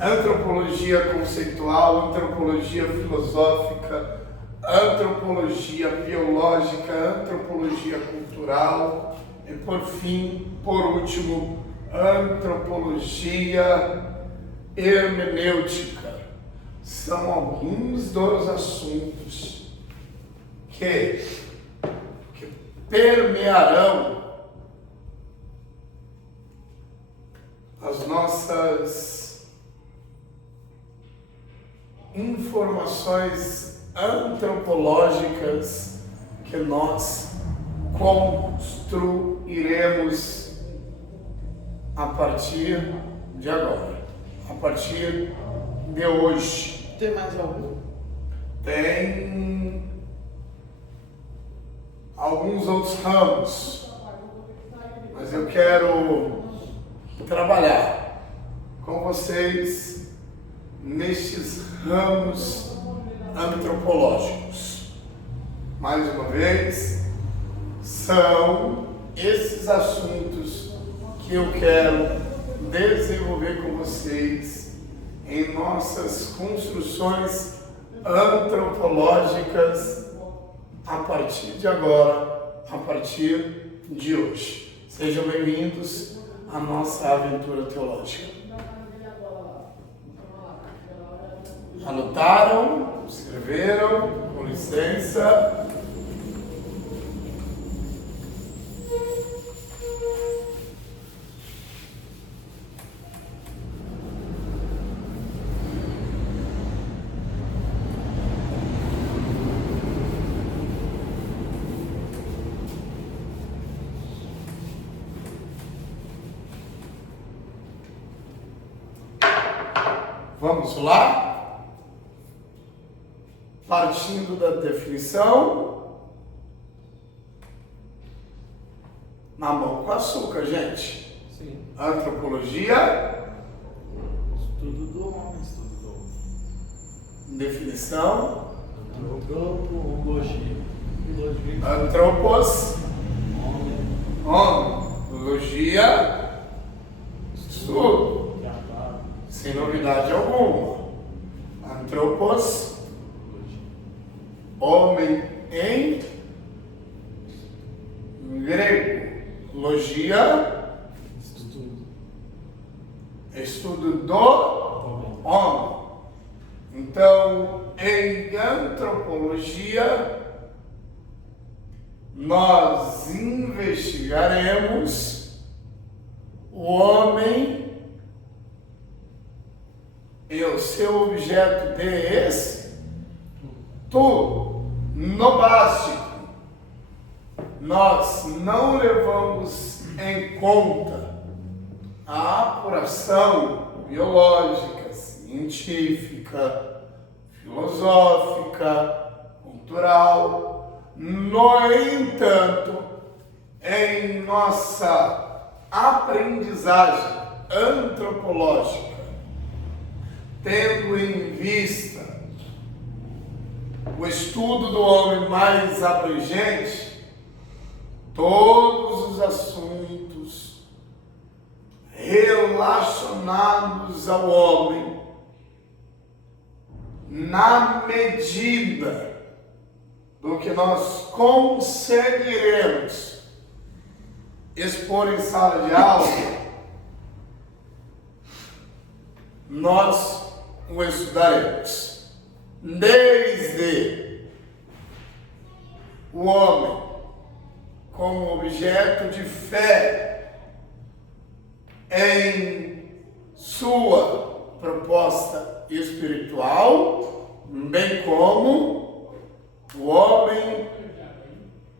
antropologia conceitual, antropologia filosófica, antropologia biológica, antropologia cultural e, por fim, por último, antropologia hermenêutica. São alguns dos assuntos que permearão as nossas informações antropológicas que nós construiremos a partir de agora, a partir de hoje. Tem mais algum? Tem alguns outros ramos, mas eu quero trabalhar com vocês nestes ramos antropológicos. Mais uma vez, são esses assuntos que eu quero desenvolver com vocês em nossas construções antropológicas a partir de agora, a partir de hoje. Sejam bem-vindos à nossa aventura teológica. Anotaram? Escreveram? Com licença. Vamos lá? Partindo da definição, na mão com açúcar, gente. Sim. Antropologia. Estudo do homem, estudo do homem. Definição. Antropologia. Antropos. Homem. Homem. Logia. Estudo. Sem novidade alguma. Antropos. Homem em grego. Logia. Estudo do homem. Então, em antropologia, nós investigaremos o homem e o seu objeto de estudo. No básico, nós não levamos em conta a apuração biológica, científica, filosófica, cultural. No entanto, em nossa aprendizagem antropológica, tendo em vista o estudo do homem mais abrangente, todos os assuntos relacionados ao homem, na medida do que nós conseguiremos expor em sala de aula, nós o estudaremos. Desde o homem como objeto de fé em sua proposta espiritual, bem como o homem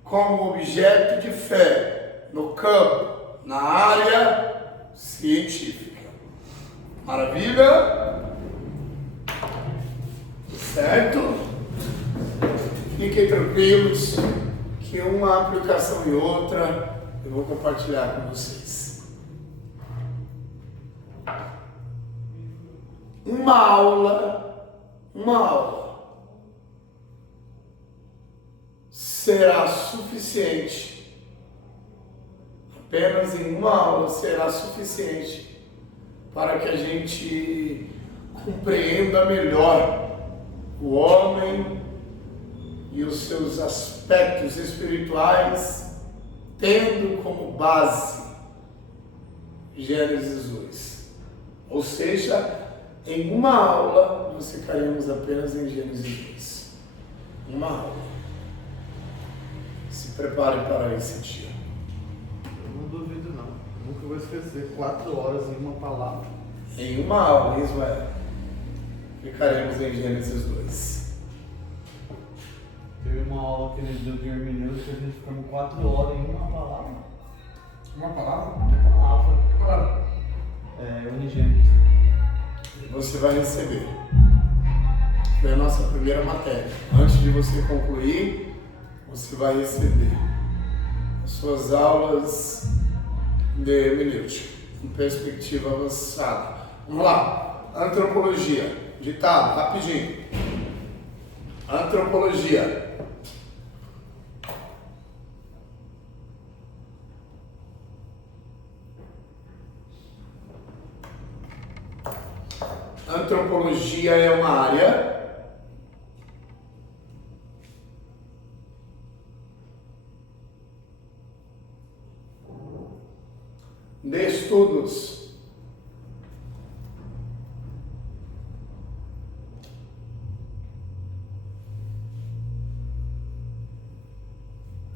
como objeto de fé no campo, na área científica. Maravilha? Certo? Fiquem tranquilos que uma aplicação e outra eu vou compartilhar com vocês. Uma aula será suficiente. Apenas em uma aula será suficiente para que a gente compreenda melhor o homem e os seus aspectos espirituais, tendo como base Gênesis 2. Ou seja, em uma aula nós ficaremos apenas em Gênesis 2. Uma aula. Se prepare para esse dia. Eu não duvido não. Nunca vou esquecer. 4 horas em uma palavra. Em uma aula, Ismael, ficaremos em Gênesis 2. Teve uma aula que ele deu de hermenêutica que a gente ficamos 4 horas em uma palavra. Uma palavra? Uma palavra. Que palavra? Unigênito. Você vai receber. Foi a nossa primeira matéria. Antes de você concluir, você vai receber as suas aulas de hermenêutica em perspectiva avançada. Vamos lá. Antropologia. Ditado, rapidinho. Antropologia. Antropologia é uma área de estudos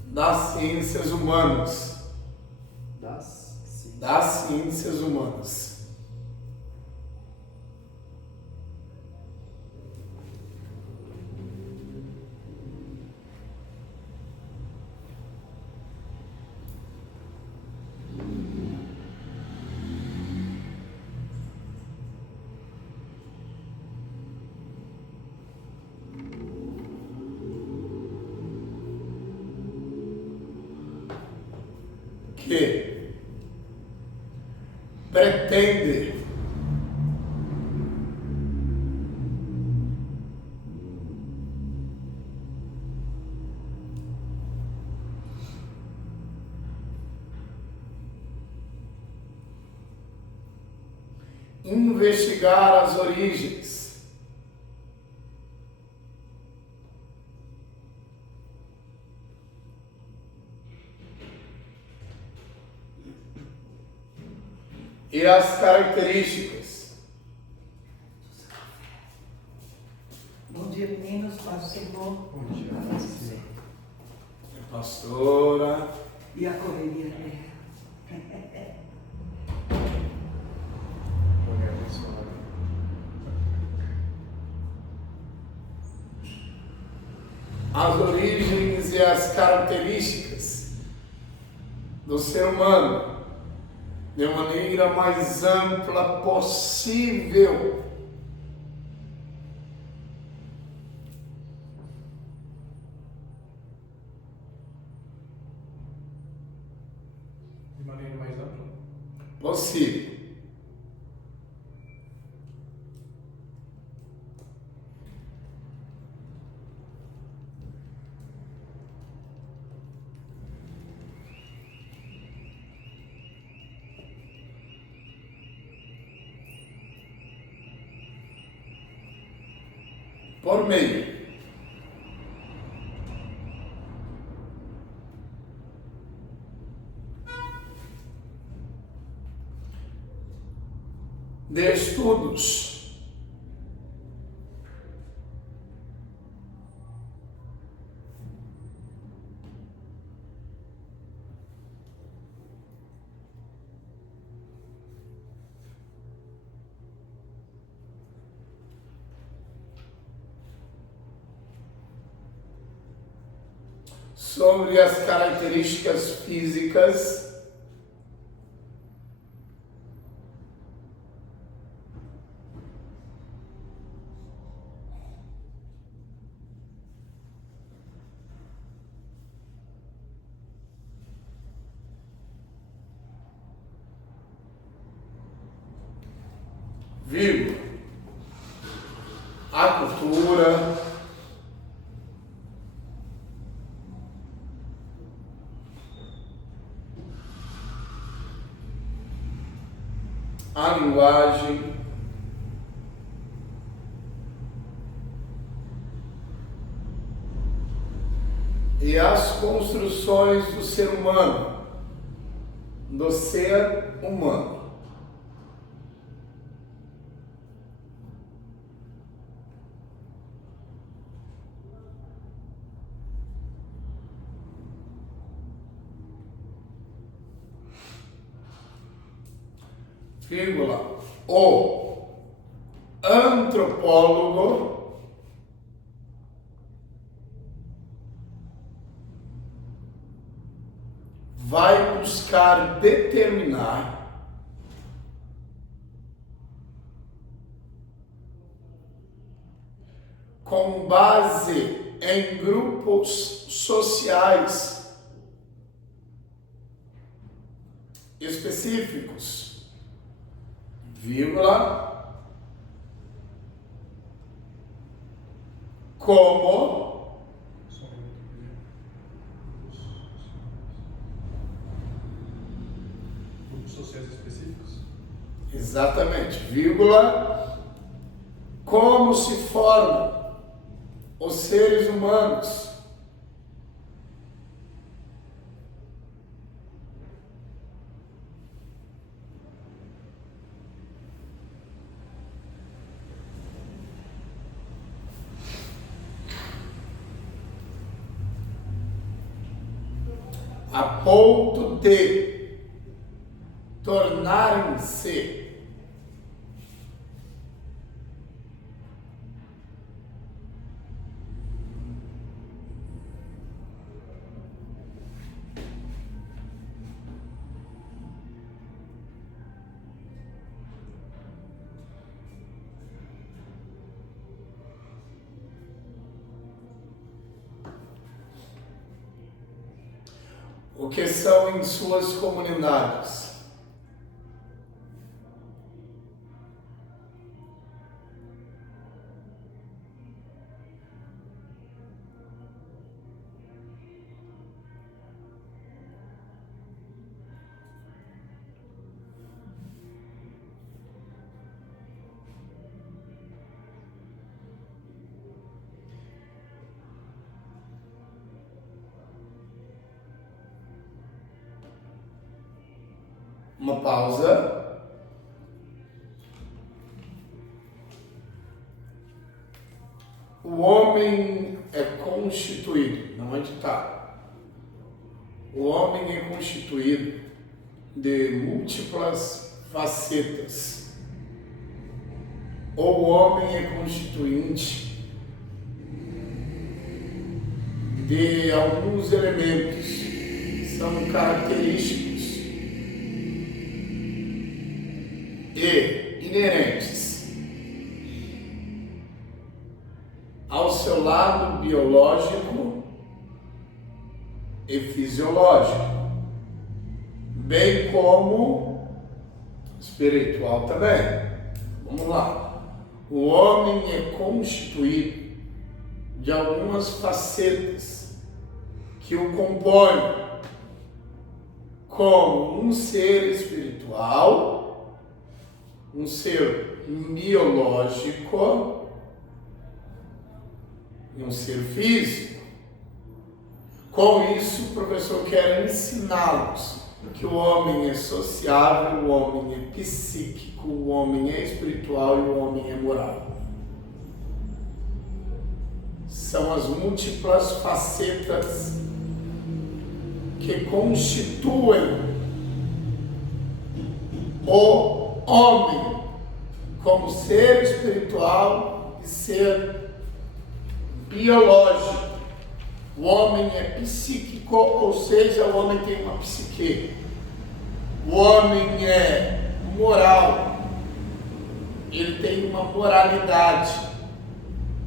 das ciências humanas. Das ciências humanas. Que pretende investigar as origens e as características. Bom dia, meninos. Paz do Senhor. Bom dia. Paz do Senhor. Pastora, E a correria, né? as origens e as características do ser humano de maneira mais ampla possível. De maneira mais ampla. Possível. Por meio de estudos sobre as características físicas vírgula, a cultura, a linguagem, e as construções do ser humano, vírgula, o antropólogo vai buscar determinar com base em grupos sociais específicos, vírgula, como Grupos sociais específicos? exatamente, vírgula, como se formam os seres humanos. A ponto de tornarem-se o que são em suas comunidades. Uma pausa. O homem é constituído, não é ditado. O homem é constituído de múltiplas facetas. Ou o homem é constituinte de alguns elementos que são característicos e inerentes ao seu lado biológico e fisiológico, bem como espiritual também. Vamos lá. O homem é constituído de algumas facetas que o compõem como um ser espiritual, um ser biológico e um ser físico. Com isso, o professor quer ensiná-los que o homem é sociável, o homem é psíquico, o homem é espiritual e o homem é moral. São as múltiplas facetas que constituem o homem como ser espiritual e ser biológico. O homem é psíquico, ou seja, o homem tem uma psique. O homem é moral, ele tem uma moralidade.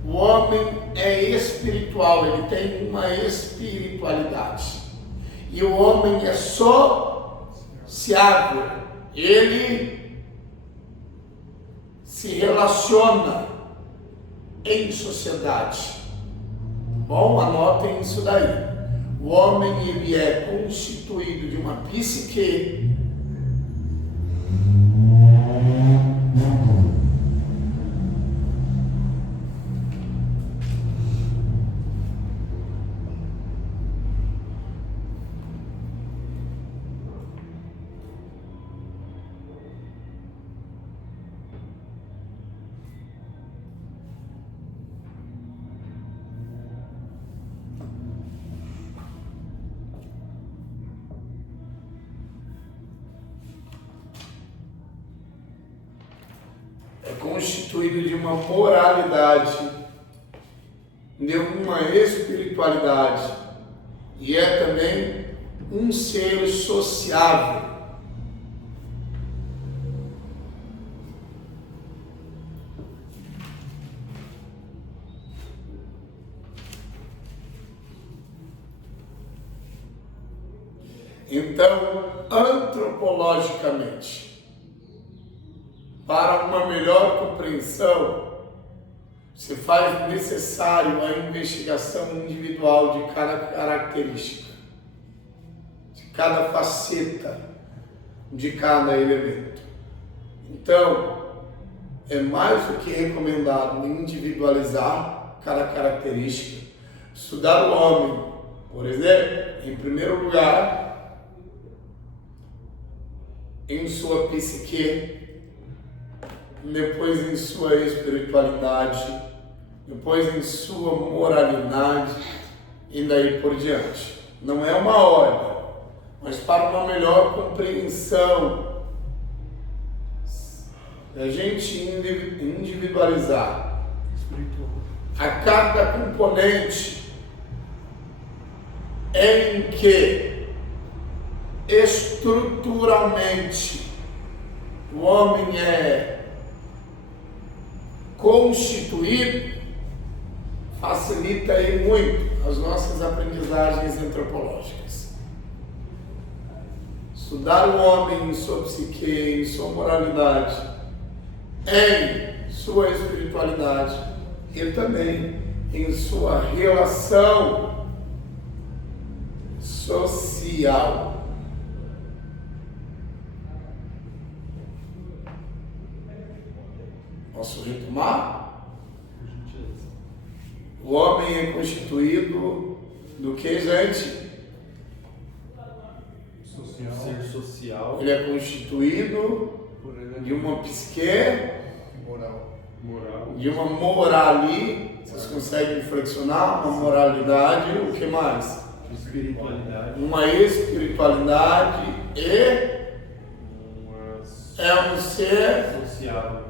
O homem é espiritual, ele tem uma espiritualidade. E o homem é sociável, ele se relaciona em sociedade. Bom, anotem isso daí. O homem, ele é constituído de uma psique, é constituído de uma moralidade, de uma espiritualidade e é também um ser sociável. Então, antropologicamente, para uma melhor compreensão, se faz necessário a investigação individual de cada característica, de cada faceta, de cada elemento. Então, é mais do que recomendado individualizar cada característica, estudar o homem, por exemplo, em primeiro lugar, em sua psique, depois em sua espiritualidade, depois em sua moralidade e daí por diante. Não é uma ordem, mas para uma melhor compreensão, a gente individualizar a cada componente em que estruturalmente o homem é constituído, facilita aí muito as nossas aprendizagens antropológicas. Estudar o homem em sua psique, em sua moralidade, em sua espiritualidade e também em sua relação social. Posso retomar? O homem é constituído do que, gente? Ser social. Ele é constituído de uma psique, Moral. de uma morali, vocês conseguem flexionar? Uma moralidade, o que mais? Espiritualidade. Uma espiritualidade e é um ser Social.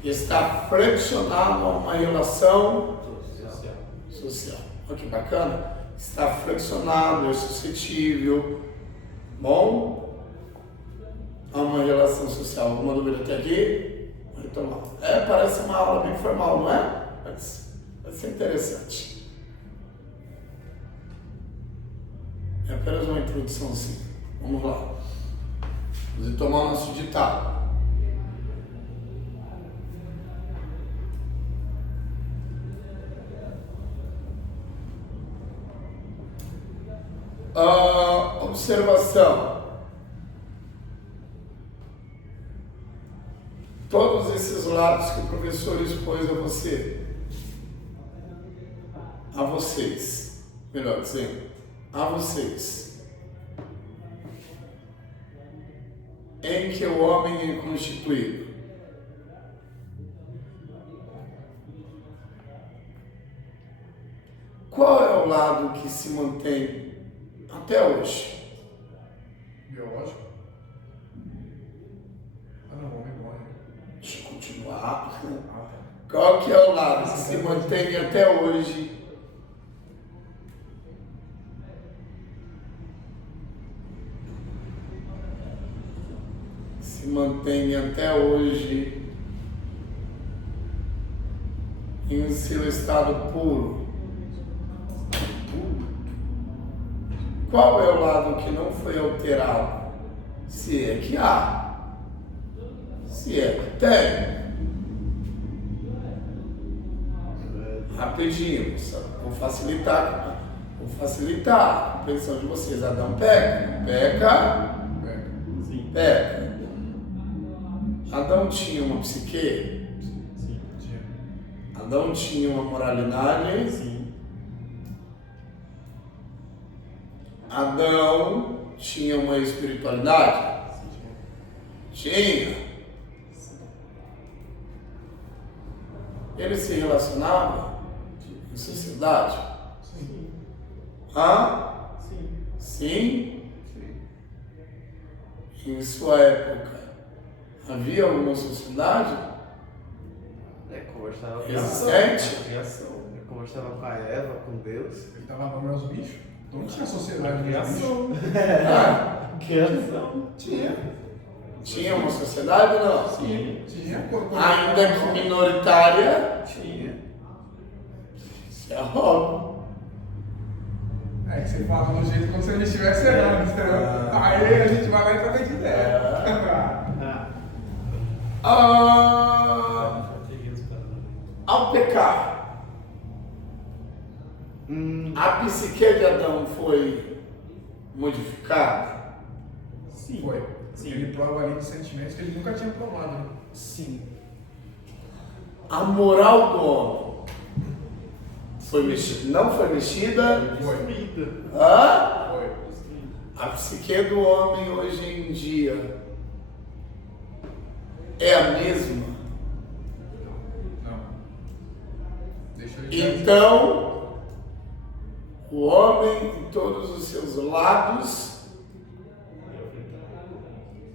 que está flexionado a uma relação Social. social. Olha que bacana. Está flexionado, é suscetível, bom, a uma relação social. Alguma dúvida até aqui? Vou retomar. Parece uma aula bem formal, não é? Vai ser interessante. É apenas uma introdução assim. Vamos lá. Vamos retomar o nosso ditado. Observação. Todos esses lados que o professor expôs a vocês, melhor dizendo, a vocês, em que o homem é constituído. Qual é o lado que se mantém até hoje? Biológico? Ah não, homem morre. Deixa eu continuar. Qual que é o lado que se mantém até hoje? Se mantém até hoje em seu estado puro. Qual é o lado que não foi alterado? Se é que há. Se é que tem. Rapidinho, vou facilitar a compreensão de vocês. Adão peca? Sim. Peca. Adão tinha uma psique? Sim. Adão tinha uma moralidade? Sim. Adão tinha uma espiritualidade? Tinha. Ele se relacionava em sociedade? Sim. Hã? Sim. Sim? Em sua época, Havia alguma sociedade Conversava com existente? Eu conversava com a Eva, com Deus. Ele tava nome aos bichos. Então não tinha sociedade dos bichos. Criação. Ah, Criação. tinha uma sociedade ou não? Tinha. Ainda que minoritária, Tinha. isso é óbvio. É que você fala do jeito como se ele estivesse errando, entendeu? Aí a gente vai lá e troca de ideia. Ao pecar, a psique de Adão foi modificada? Sim. Foi. Sim. Ele prova ali de sentimentos que ele nunca tinha provado. Né? Sim. A moral do homem foi mexida? Não foi mexida? Foi. Hã? Foi. A psique do homem hoje em dia é a mesma? Não. Deixa eu Então, o homem em todos os seus lados,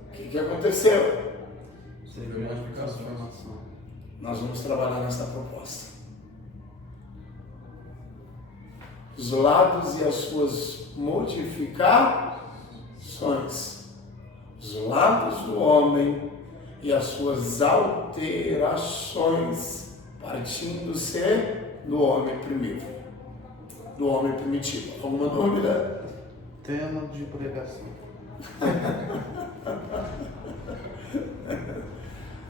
o que aconteceu? Você viu a transformação. Nós vamos trabalhar nessa proposta. Os lados e as suas modificações. Os lados do homem e as suas alterações, partindo-se do homem primeiro, do homem primitivo. Alguma dúvida? Tema de pregação.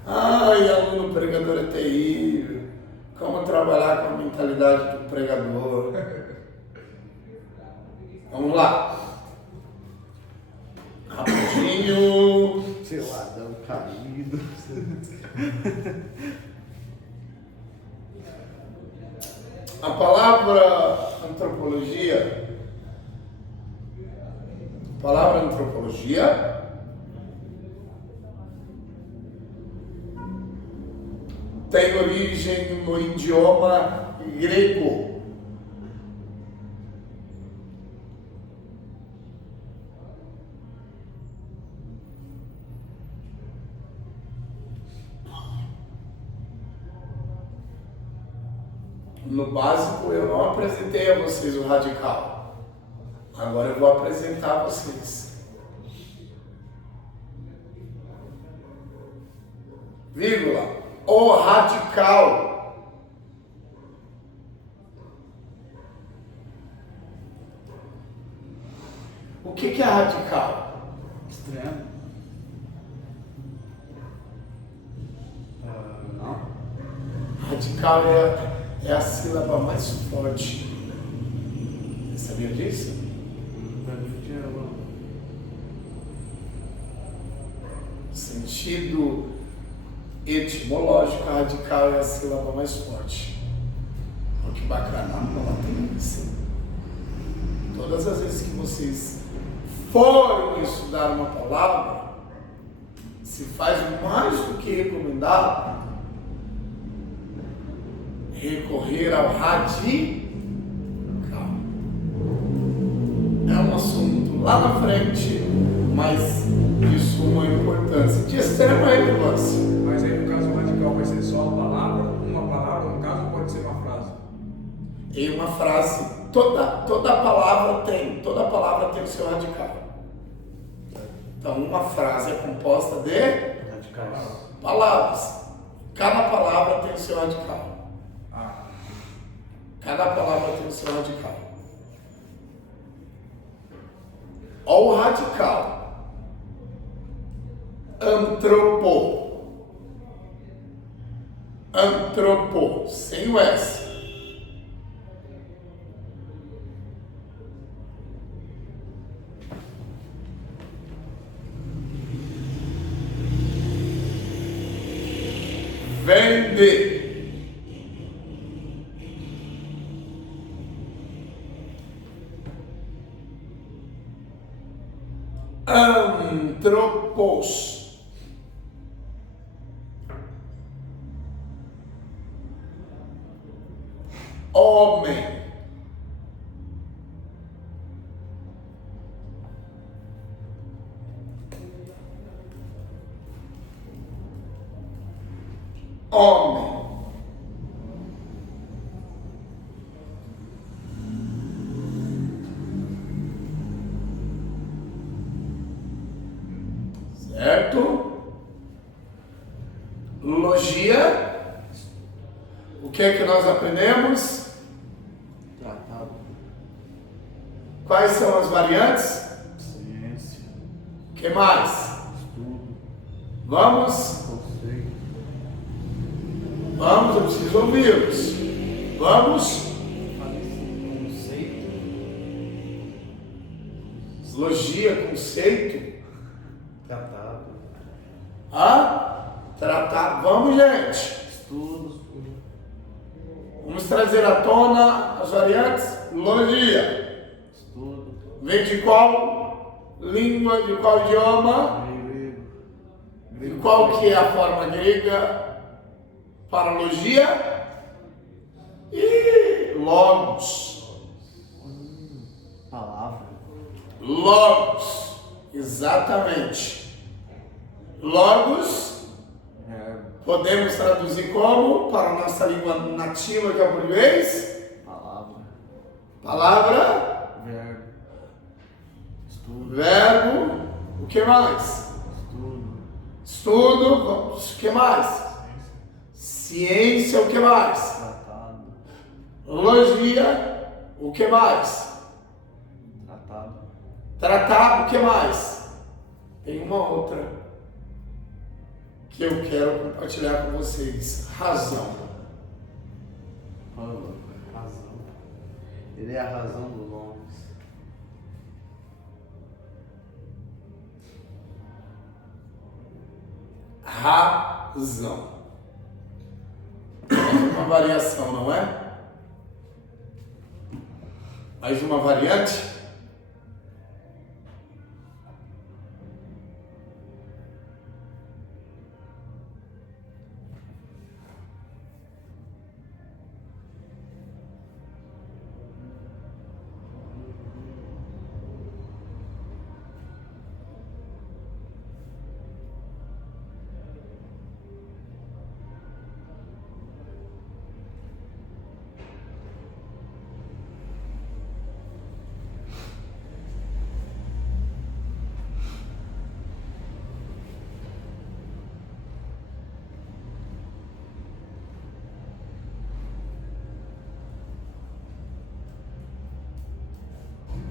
Ai, aluno pregador é terrível. Como trabalhar com a mentalidade do pregador? Vamos lá. Rapidinho. Seu Adão caído. A palavra antropologia, tem origem no idioma grego. No básico, eu não apresentei a vocês o radical. Agora eu vou apresentar a vocês. Vírgula. O radical. O que é radical? Extremo. Não. Radical é a sílaba mais forte. Você sabia disso? Sentido etimológico, radical é a sílaba mais forte. Olha que bacana, ela tem isso. Todas as vezes que vocês forem estudar uma palavra, se faz mais do que recomendado recorrer ao radical. É um assunto lá na frente, mas de suma importância, de extrema relevância. Mas aí no caso radical vai ser só uma palavra, no caso pode ser uma frase. Em uma frase, toda palavra tem o seu radical. Então uma frase é composta de Radicais. palavras. Cada palavra tem o seu radical. Cada palavra tem o seu radical. Olha o radical. Antropo, sem o S. Vem de antropos. Homem. homem. Certo? Logia. O que é que nós aprendemos? Tratado. Quais são as variantes? Ciência. O que mais? Estudo. Vamos? Conceito. Vamos, eu preciso ouvi-los. Vamos? Conceito. Logia, conceito. Tratado. Tratar. Vamos, gente. Estudos. Vamos trazer à tona as variantes. Logia. Estudo. Vem de qual língua, de qual idioma? Grego. E qual que é a forma grega para logia? E logos. Palavra. Logos. Exatamente. Logos. Verbo. Podemos traduzir como, para a nossa língua nativa, que é o português? Palavra. Palavra, Verbo. Estudo. verbo, o que mais? Estudo. Estudo, o que mais? Ciência, o que mais? Tratado. Logia, o que mais? Tratado. Tratado, o que mais? Tem uma outra que eu quero compartilhar com vocês. Razão. Razão. Ele é a razão dos homens. Razão. Uma variação, não é? Mais uma variante?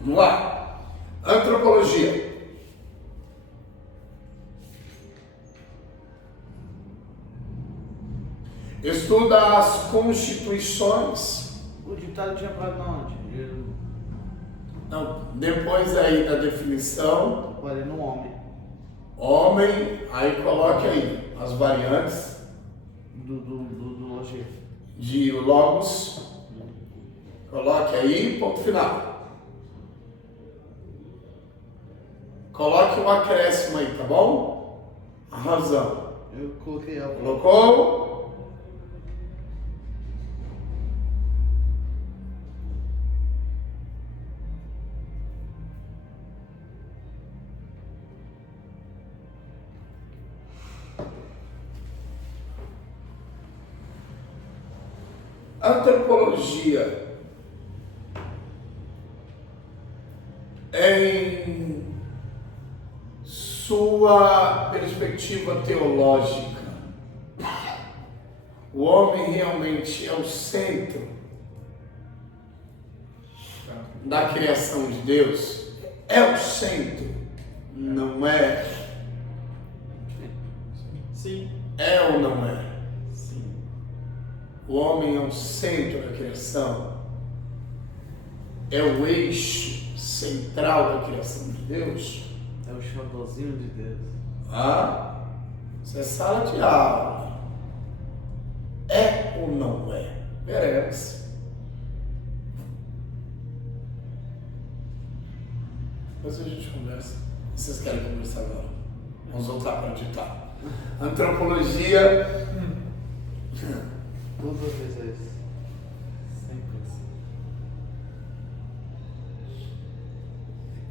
Vamos lá. Antropologia. Estuda as constituições. O ditado tinha parado na onde? Eu Não, depois aí da definição, parei no homem. homem, aí coloque aí as variantes Do logia. de logos. Coloque aí, ponto final. Coloque um acréscimo aí, tá bom? A razão. Eu coloquei ela. Colocou? Antropologia em sua perspectiva teológica, o homem realmente é o centro da criação de Deus? É o centro? Não é? Sim. É ou não é? Sim. O homem é o centro da criação? É o eixo central da criação de Deus? É o xodózinho de Deus. Isso é sala de aula. É ou não é? Veremos. Depois a gente conversa. Vocês querem conversar agora? Vamos voltar para onde está. Antropologia. Todas as vezes. Sempre assim.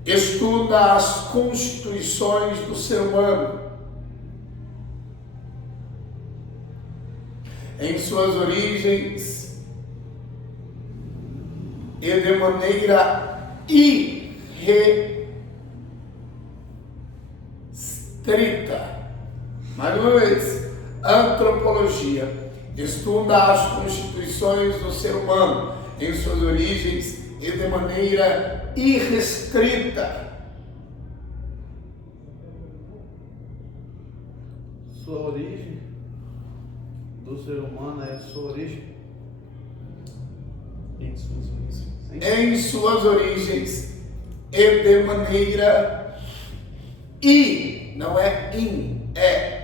Estuda as constituições do ser humano. em suas origens e de maneira irrestrita. Mais uma vez, antropologia estuda as constituições do ser humano em suas origens e de maneira irrestrita. Sua origem do ser humano é sua origem? Em suas origens. Em suas origens e de maneira não é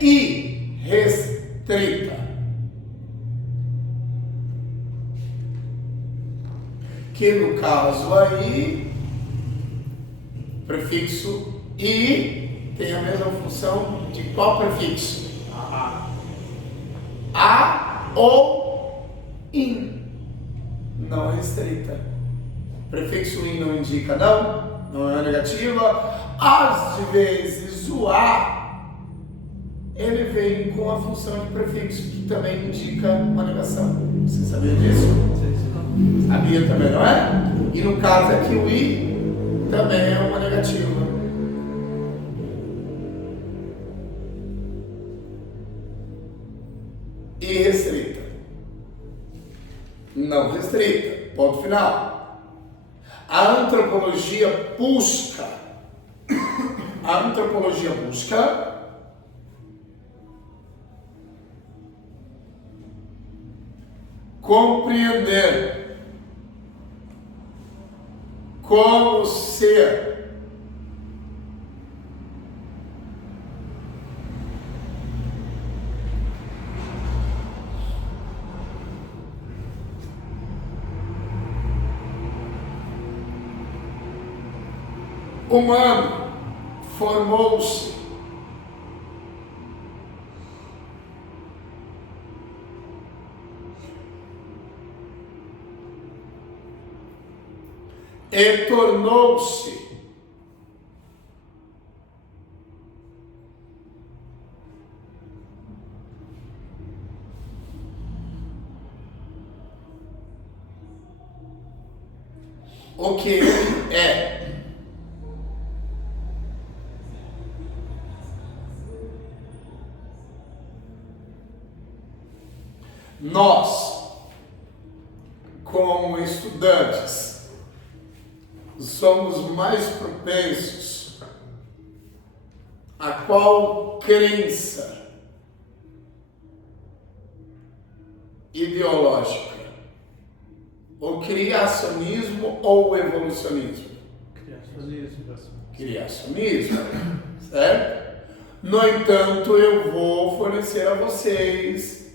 irrestrita. Que no caso aí, prefixo "i" tem a mesma função de qual prefixo? A ou "in". Não é restrita. Prefixo "in" não indica não é negativa. Às vezes o "a" ele vem com a função de prefixo, que também indica uma negação. Você sabia disso? Sabia também, não é? E no caso aqui o "i" também é uma negativa. Irrestrita. Não restrita. Ponto final. A antropologia busca compreender como ser humano formou-se e tornou-se o que ele é. Nós, como estudantes, somos mais propensos a qual crença ideológica? O criacionismo ou o evolucionismo? Criacionismo, certo? No entanto, eu vou fornecer a vocês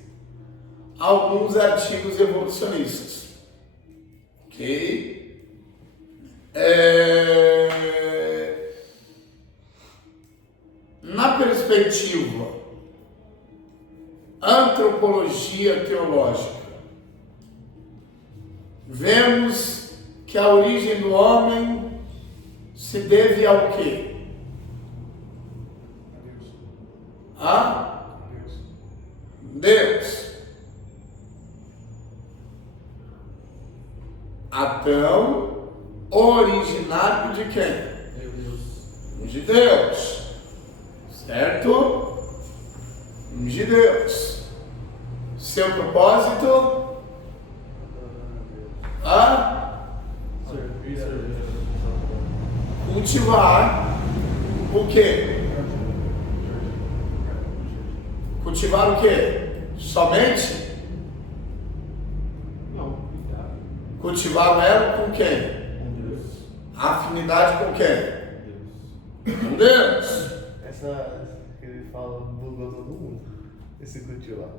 alguns artigos evolucionistas, ok? Na perspectiva antropologia teológica, vemos que a origem do homem se deve ao quê? A Deus. Adão, originário de quem? De Deus. Certo? De Deus. Seu propósito? Cultivar o quê? Cultivar o quê? Somente? Não. Cultivar o elo com quem? Com Deus. Afinidade com quem? Deus. Com Deus. Essa que ele fala bugou todo mundo. Esse cultivar.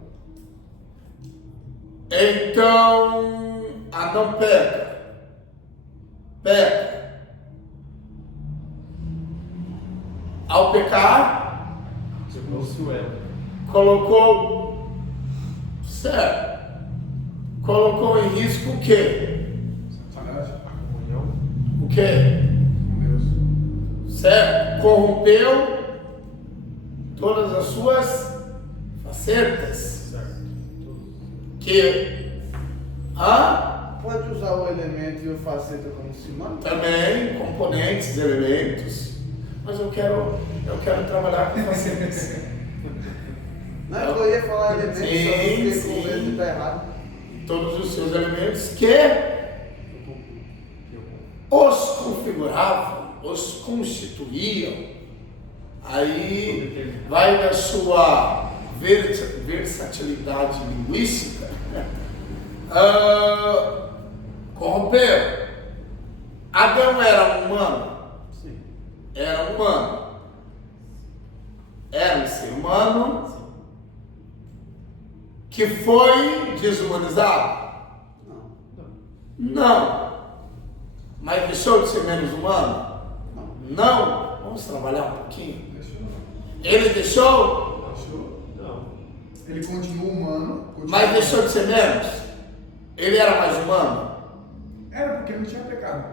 Então, Adão peca. Ao pecar, colocou, certo, colocou em risco o quê? Sacanagem. O quê? Com Deus. Certo? Corrompeu todas as suas facetas. Certo. Pode usar o elemento e o faceta como sinônimo? Também, componentes, elementos. Mas eu quero trabalhar com facetas. Não, eu ia falar elementos, só porque Sim. com medo de estar errado. Todos os seus elementos que os configuravam, os constituíam. Aí vai da sua versatilidade linguística. Corrompeu. Adão era humano? Sim. Era humano. Era um ser humano que foi desumanizado? Não. Mas deixou de ser menos humano? Não. Vamos trabalhar um pouquinho. Ele deixou? Não. Ele continua humano. Mas deixou de ser menos? Ele era mais humano? Era porque não tinha pecado.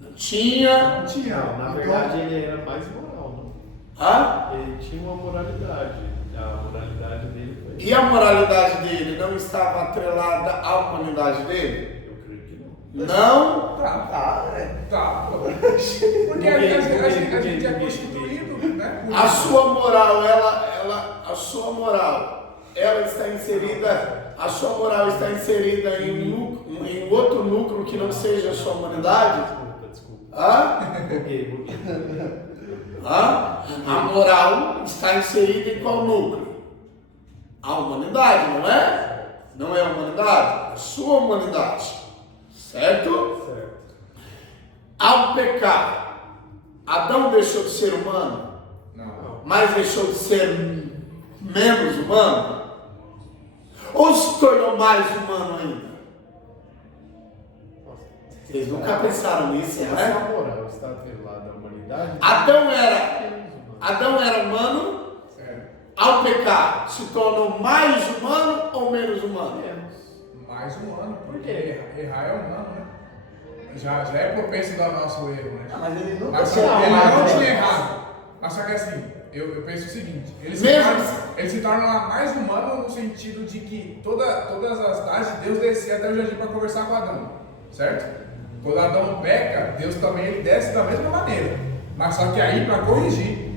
Não tinha. Não tinha. Não, na Então, verdade ele era mais moral, Hã? não? Ele tinha uma moralidade. A moralidade dele foi. E a moralidade dele não estava atrelada à humanidade dele? Eu creio que não. Não? Tá. Porque a gente é constituído, né? A sua moral, ela está inserida, a sua moral está inserida em outro núcleo que não seja a sua humanidade? Desculpa. Hã? Buguei. Hã? A moral está inserida em qual núcleo? A humanidade, não é? Não é a humanidade? A sua humanidade. Certo? Certo. Ao pecar, Adão deixou de ser humano, Não. mas deixou de ser menos humano? Ou se tornou mais humano ainda? Vocês nunca pensaram nisso, não Essa é? moral está atrelada à humanidade? Adão era humano, Sério. ao pecar, se tornou mais humano ou menos humano? Mais humano. Por quê? Errar é humano, né? Já é propenso do nosso erro, né? Mas ele nunca Mas só tinha que ele amado, não né? tinha errado. Mas só que assim, eu penso o seguinte, ele se torna mais humano no sentido de que todas as tardes Deus descia até o jardim para conversar com Adão, certo? Quando Adão peca, Deus também ele desce da mesma maneira, mas só que aí para corrigir.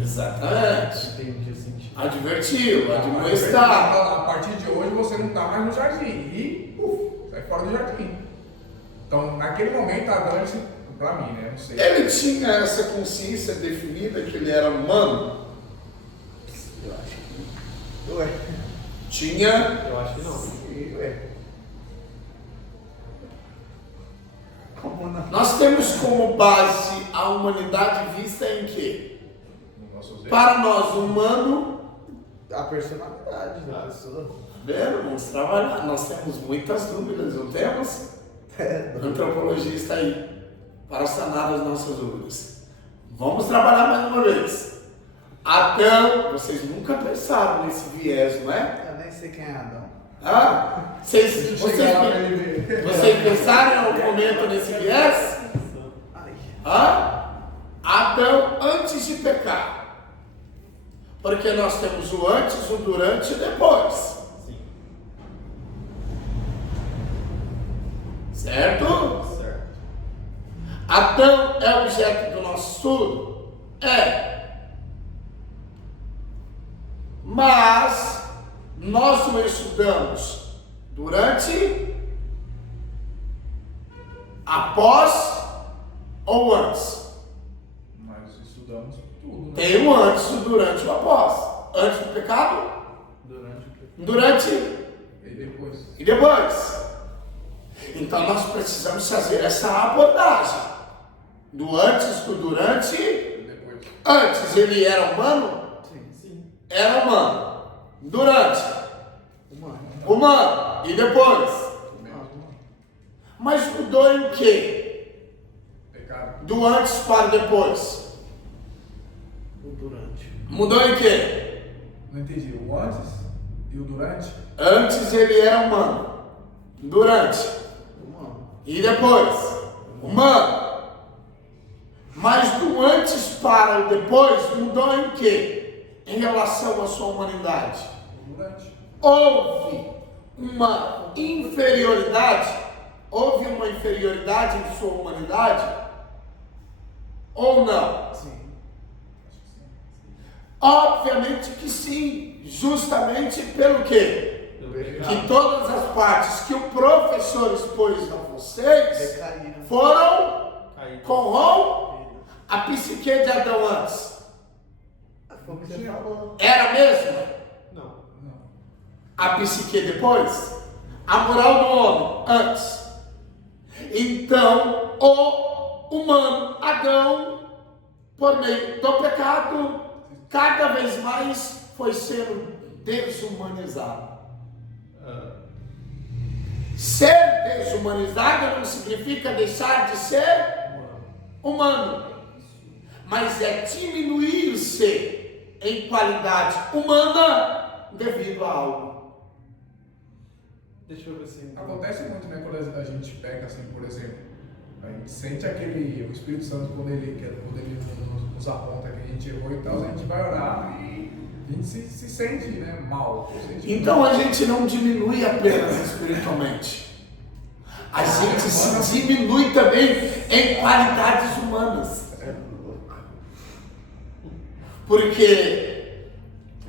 Exatamente. Entendi o sentido. Advertiu, admoestar. A partir de hoje você não está mais no jardim e sai fora do jardim. Então naquele momento Adão, para mim, né? Não sei. Ele tinha essa consciência definida que ele era humano? Eu acho que. Ué. Tinha. Eu acho que não. Ué. Como não? Nós temos como base a humanidade vista em quê? No nosso erro. Para nós, humano, A personalidade da pessoa. vendo? Vamos trabalhar. Nós temos muitas dúvidas, não temos? O antropologista aí, para sanar as nossas dúvidas. Vamos trabalhar mais uma vez. Adão, vocês nunca pensaram nesse viés, não é? Eu nem sei quem é Adão. Ah, vocês pensaram em algum momento nesse viés? Ai. Adão antes de pecar. Porque nós temos o antes, o durante e o depois. Sim. Certo? Certo. Adão é objeto do nosso estudo? É. Mas nós o estudamos durante, após ou antes? Mas estudamos tudo, né? Tem o antes, o durante e o após. Antes do pecado, durante E depois? e depois. Então nós precisamos fazer essa abordagem do antes, do durante. E depois? Antes ele era humano? Sim. Era humano. Durante, Humano. humano. E depois? Menos humano. Mas mudou em quê? Pecado. Do antes para o depois. O durante. Mudou em quê? Não entendi. O antes e o durante? Antes ele era humano. Durante. Humano. E depois? Humano. Mas do antes para o depois mudou em quê? Em relação à sua humanidade. O durante. Houve uma inferioridade? Houve uma inferioridade em sua humanidade? Ou não? Sim. Obviamente que sim, justamente pelo quê? Que todas as partes que o professor expôs a vocês foram com a psique de Adão antes. Foi o que você falou. Era a mesma? Não. A psique depois? A moral do homem antes. Então, o humano Adão, por meio do pecado, cada vez mais foi sendo desumanizado. Ser desumanizado não significa deixar de ser humano, mas é diminuir-se em qualidade humana devido a algo. Deixa eu ver se... Acontece muito, né, quando a gente peca, assim, por exemplo, a gente sente o Espírito Santo quando ele nos aponta que a gente errou e tal, a gente vai orar e a gente se sente, né, mal. Então a gente não diminui apenas espiritualmente, a gente se diminui também em qualidades humanas. Porque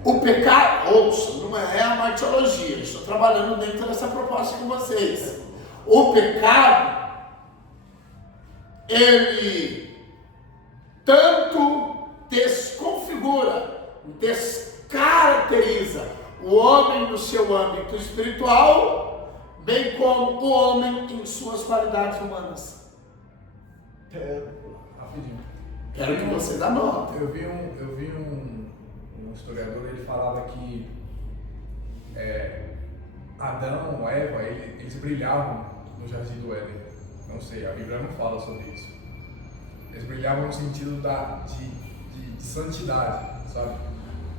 o pecado, ouça, não é a martiologia, estou trabalhando dentro dessa proposta com vocês. O pecado, ele tanto desconfigura, descaracteriza o homem no seu âmbito espiritual, bem como o homem em suas qualidades humanas. Rapidinho. Quero que você dê nota. Eu vi um historiador, ele falava que Adão, Eva, eles brilhavam no jardim do Éden. Não sei, a Bíblia não fala sobre isso. Eles brilhavam no sentido de santidade, sabe?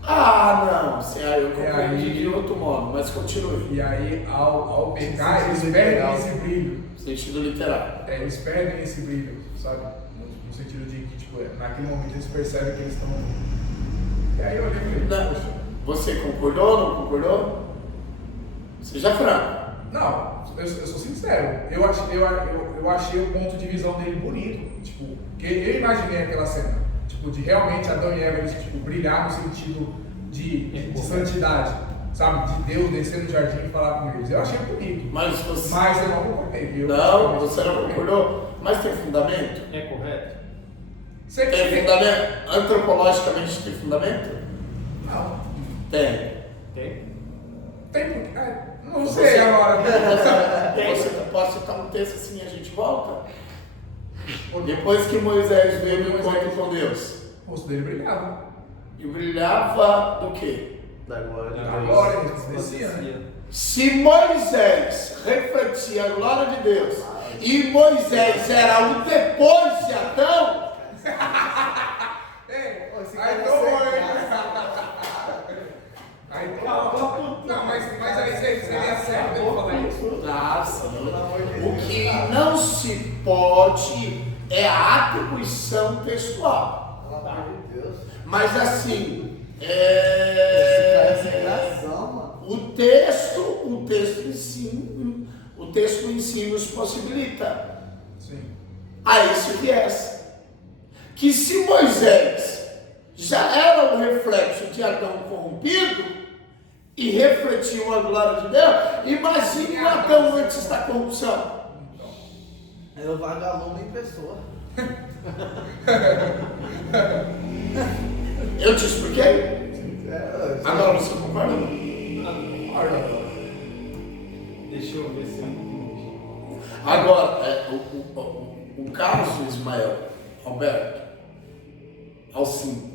Ah, não, eu compreendi de outro modo, mas continue. E aí, ao pecar, eles perdem esse brilho. Sentido literal. Eles perdem esse brilho, sabe? No sentido de que, tipo, naquele momento eles percebem que eles estão... E aí eu olhei pra ele, poxa... Você concordou ou não concordou? Seja franco. Não, eu sou sincero. Eu achei o ponto de visão dele bonito. Tipo, que eu imaginei aquela cena. Tipo, de realmente Adão e Eva, eles, tipo, brilhar no sentido de santidade. Sabe? De Deus descer no jardim e falar com eles. Eu achei bonito. Mas você... Mas eu não concordei. Não, você não concordou? Mas tem fundamento? É correto? Tem fundamento? Antropologicamente tem fundamento? Não. Tem. Tem porque... não sei agora. Você pode citar um texto assim e a gente volta? Depois que Moisés veio no encontro com Deus. O rosto dele brilhava. E brilhava do quê? Da glória de Deus. Da glória, resplandecia, né? Se Moisés refletia a glória de Deus e Moisés era o depois de Adão, não, mas aí seria certo ele falar isso? O que não se pode é a atribuição textual. Pelo amor de Deus. Mas assim, o texto em si nos possibilita. Sim. A esse viés. Que se Moisés já era o reflexo de Adão corrompido e refletiu a glória de Deus, imagine o Adão antes da corrupção. Era o vagalume em pessoa. Eu te expliquei? Agora você concorda? Deixa eu ver se Agora, o caso, Ismael, Alberto, Alcim,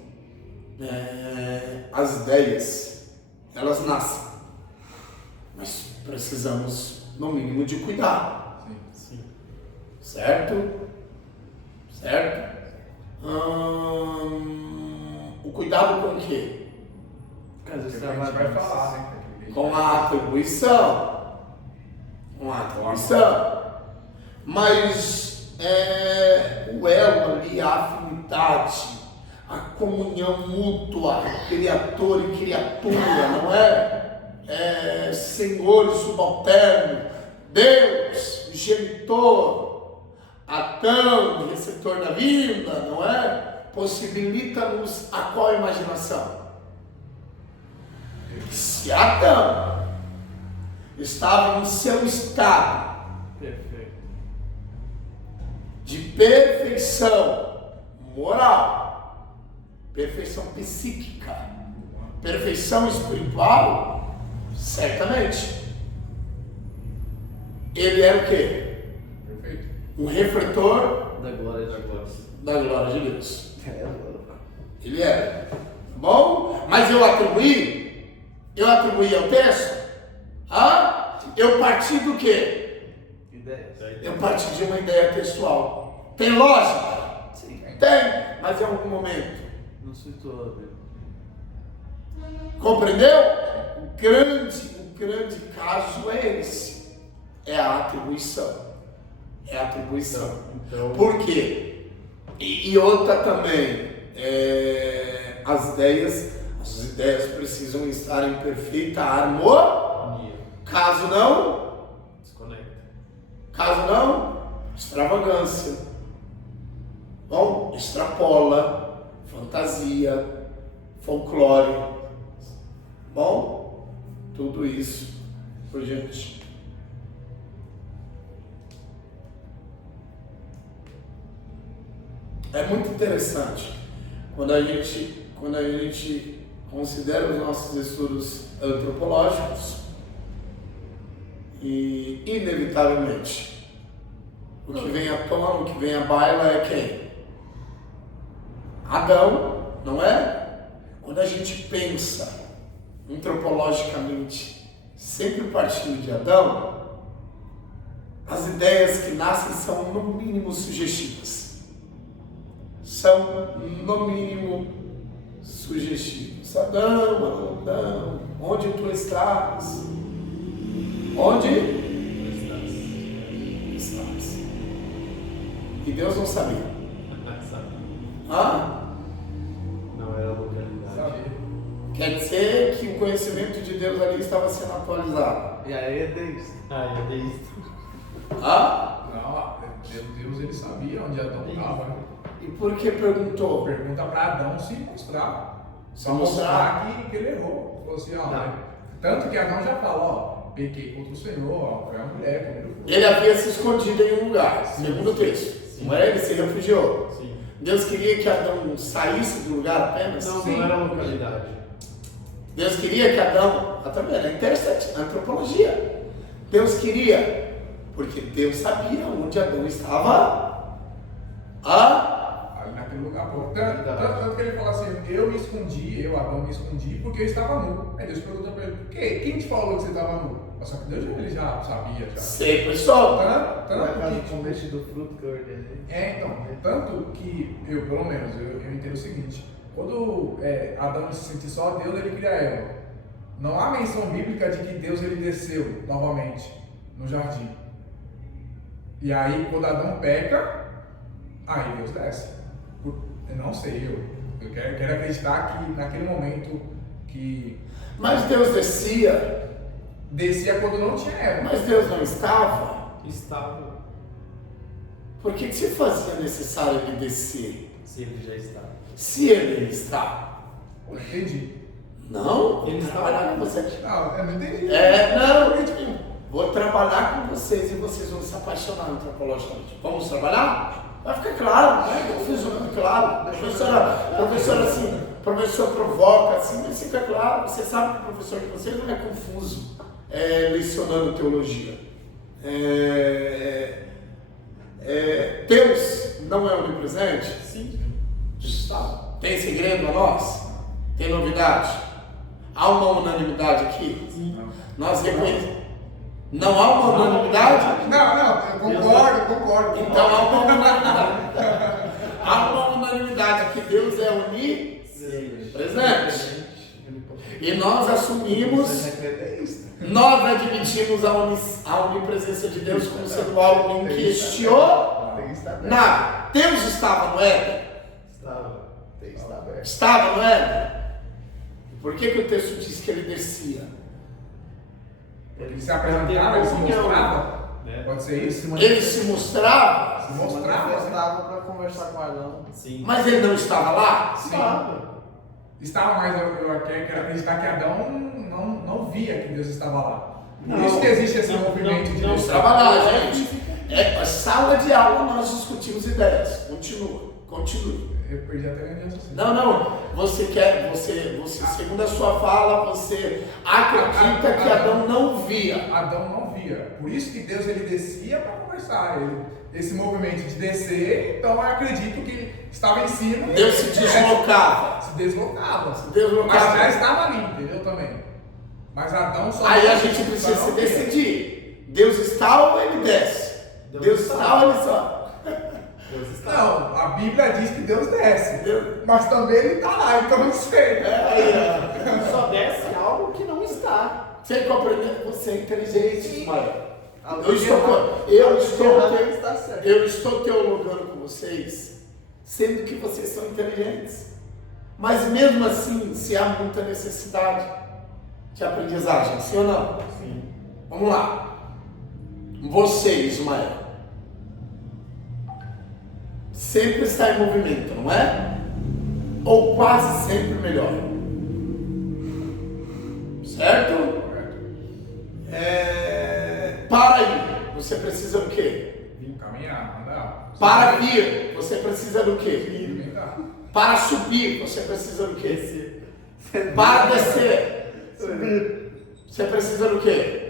as ideias, elas nascem, mas precisamos, no mínimo, de cuidado. Sim. Certo? O cuidado com o quê? A gente vai falar, né? Com a atribuição. Mas o elo ali, a afinidade, a comunhão mútua, criador e criatura, não é? senhor e subalterno, Deus, genitor, Adão, receptor da vida, não é? Possibilita-nos a qual imaginação? Se Adão estava em seu estado Perfeito. de perfeição moral, perfeição psíquica, perfeição espiritual, certamente ele era o quê? Perfeito. Um refletor Da glória de Deus. da glória de Deus. É louco. Ele era. Tá bom? Mas eu atribuí ao texto? Eu parti do quê? Ideias. Eu parti de uma ideia textual. Tem lógica? Sim. Tem, mas em algum momento. Não situou, né? Compreendeu? O grande caso é esse. É a atribuição. É a atribuição. Então, Por quê? E outra também, as ideias precisam estar em perfeita harmonia. Caso não, desconecta. Extravagância. Bom, extrapola, fantasia, folclore. Bom, tudo isso por diante. É muito interessante quando a gente considera os nossos estudos antropológicos e, inevitavelmente, o que vem à tona, o que vem à baila é quem? Adão, não é? Quando a gente pensa antropologicamente, sempre partindo de Adão, as ideias que nascem são no mínimo sugestivas. São no mínimo sugestivos. Adão, onde tu estás? Onde estás? E Deus não sabia. Não era localidade. Sabia. Quer dizer que o conhecimento de Deus ali estava sendo atualizado. E aí é deísta. Ah, é deísta. Não, Deus ele sabia onde Adão estava. E por que perguntou? Pergunta para Adão se mostrar. Se Só mostrar. mostrar que ele errou. Falou assim, ó, Não. né? Tanto que Adão já fala, ó, pequei contra o Senhor, ó, foi uma mulher, comigo fogo. Ele havia se escondido em um lugar, segundo o texto. Não é? Ele se refugiou. Sim. Deus queria que Adão saísse do lugar apenas? Não era localidade. Deus queria que Adão, através da interessante, antropologia. Deus queria, porque Deus sabia onde Adão estava. Ali naquele lugar, pô. Tanto que ele fala assim, eu, Adão, me escondi porque eu estava nu. Aí Deus pergunta para ele, por quê? Quem te falou que você estava nu? Só que Deus ele já sabia, já. Sempre soube. Por causa do Tanto começo do fruto que eu ordenei. então, tanto que eu, pelo menos, eu entendo o seguinte, quando Adão se sentiu só, Deus ele cria Eva. Não há menção bíblica de que Deus ele desceu novamente no jardim. E aí, quando Adão peca, aí Deus desce. Eu não sei, eu quero acreditar que naquele momento que Mas Deus descia. descia quando não tinha Eva. Mas Deus não estava. Estava. Por que se fazia necessário ele descer? Se ele já está. Se ele está. Eu não entendi. Não? Ele Vou está. trabalhar com vocês. Não, eu não entendi. Não. Vou trabalhar com vocês e vocês vão se apaixonar antropologicamente. Vamos trabalhar? Vai ficar claro, né? Eu fiz muito claro. Professora assim, professor provoca assim, mas fica claro. Você sabe que o professor de vocês não é confuso lecionando teologia. Deus não é onipresente? Sim. Está. Tem segredo a nós? Tem novidade? Há uma unanimidade aqui? Sim. Nós reconhecemos. Não há uma unanimidade? Não, eu concordo. Então há uma unanimidade. Há uma unanimidade que Deus é onipresente. E nós assumimos, nós admitimos a onipresença de Deus como sendo algo inquestionável. Deus estava no Éden? Está aberto. Estava no Éden? Por que o texto diz que ele descia? Ele se apresentava, ele se mostrava. Né? Pode ser isso? Ele se mostrava, Se mostrava. Manifestava para conversar com Adão. Sim. mas ele não estava lá? Sim. Estava. Estava, mas eu quero acreditar que Adão não via que Deus estava lá. Por Não. isso que existe esse Não, movimento de não, Deus. Estava lá, gente. É sala de aula, nós discutimos ideias. Continue. Eu perdi até a minha raciocínio. Não, você segundo a sua fala, você acredita que Adão não via. Adão não via. Por isso que Deus ele descia para conversar. Esse movimento de descer, então eu acredito que estava em cima. Deus se deslocava. Se deslocava. Se deslocava. Mas já estava ali, entendeu também? Mas Adão só. Aí a gente precisa se decidir. Deus está ou ele desce? Deus está ou ele sobe? Deus está. Não, a Bíblia diz que Deus desce. Deus- Mas também ele está lá, então não sei. Só desce algo que não está. Você compreende? Você é inteligente, Ismael. Alguém Está certo. Eu estou teologando com vocês, sendo que vocês são inteligentes. Mas mesmo assim, se há muita necessidade de aprendizagem, sim ou não? Sim. Vamos lá. Você, Ismael, sempre está em movimento, não é? Ou quase sempre, melhor. Certo? Para aí, você precisa do quê? Caminhar, andar. Para vir, você precisa do quê? Alimentar. Para subir, você precisa do quê? Esse. Para descer, você precisa do quê?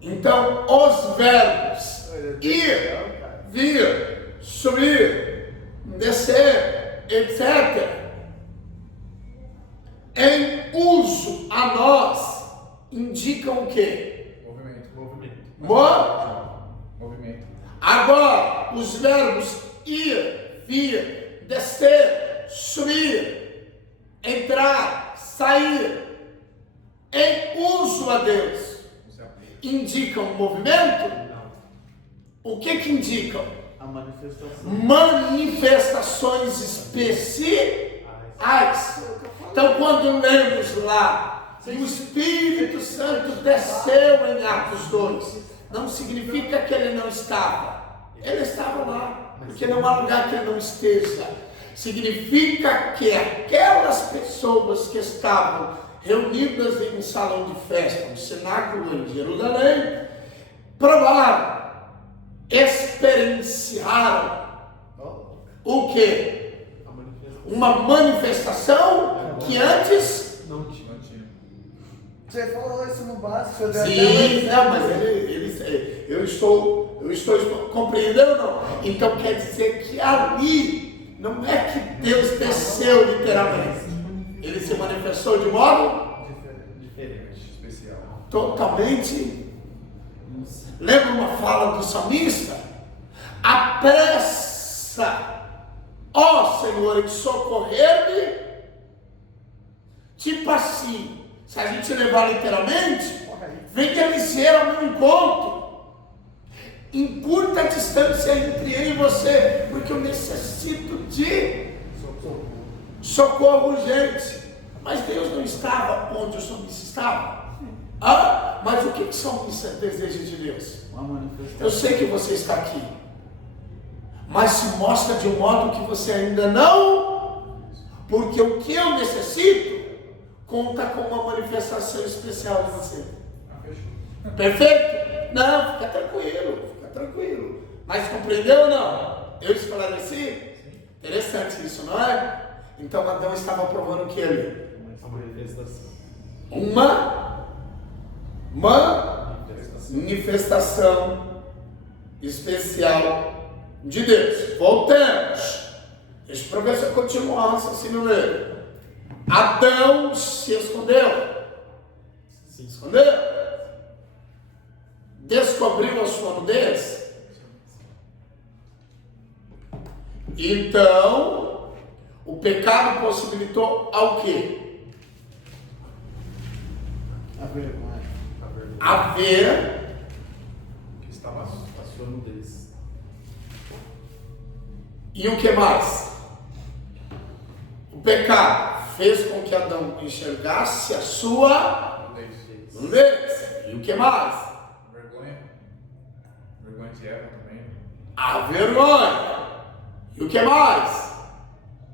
Então, os verbos ir, vir, subir, descer, etc., em uso a nós, indicam o quê? Movimento. Agora, os verbos ir, vir, descer, subir, entrar, sair, em uso a Deus, Você aplica. indicam movimento? Não. O que indicam? A manifestação. Manifestações especiais. Então, quando lemos lá, e o Espírito Santo desceu em Atos 2, não significa que ele não estava. Ele estava lá, porque não há lugar que ele não esteja. Significa que aquelas pessoas que estavam reunidas em um salão de festa, um cenáculo em Jerusalém, provaram, experienciaram o quê? A manifestação. Uma manifestação que antes... Não tinha. Você falou isso no básico, você deu Sim, não, mas eu estou compreendendo ou não? Então quer dizer que ali não é que Deus desceu literalmente. Ele se manifestou de modo Diferente. Especial. totalmente. Lembra uma fala do salmista? Apressa, ó Senhor, em socorrer-me, tipo assim. Se a gente levar literalmente, venha ligeiro ao meu encontro. Encurta a distância entre ele e você, porque eu necessito de socorro urgente. Mas Deus não estava onde o salmista estava. Mas o que o salmista deseja de Deus? uma manifestação. Eu sei que você está aqui, mas se mostra de um modo que você ainda não, porque o que eu necessito conta com uma manifestação especial de você. Fechou. Perfeito? Não, fica tranquilo. Mas compreendeu ou não? Eu esclareci? Interessante isso, não é? Então Adão estava provando o que ali? A manifestação. Uma manifestação especial de Deus. Voltemos. Deixa eu ver se eu continuo o raciocínio dele. Adão se escondeu. Sim. Escondeu. Descobriu a sua nudez. Então, o pecado possibilitou ao quê? A vergonha. Haver Que estava A sua nudez. e o que mais? O pecado fez com que Adão enxergasse a sua nudez. E o que mais? Vergonha. Vergonha de Eva também. A vergonha. E o que mais?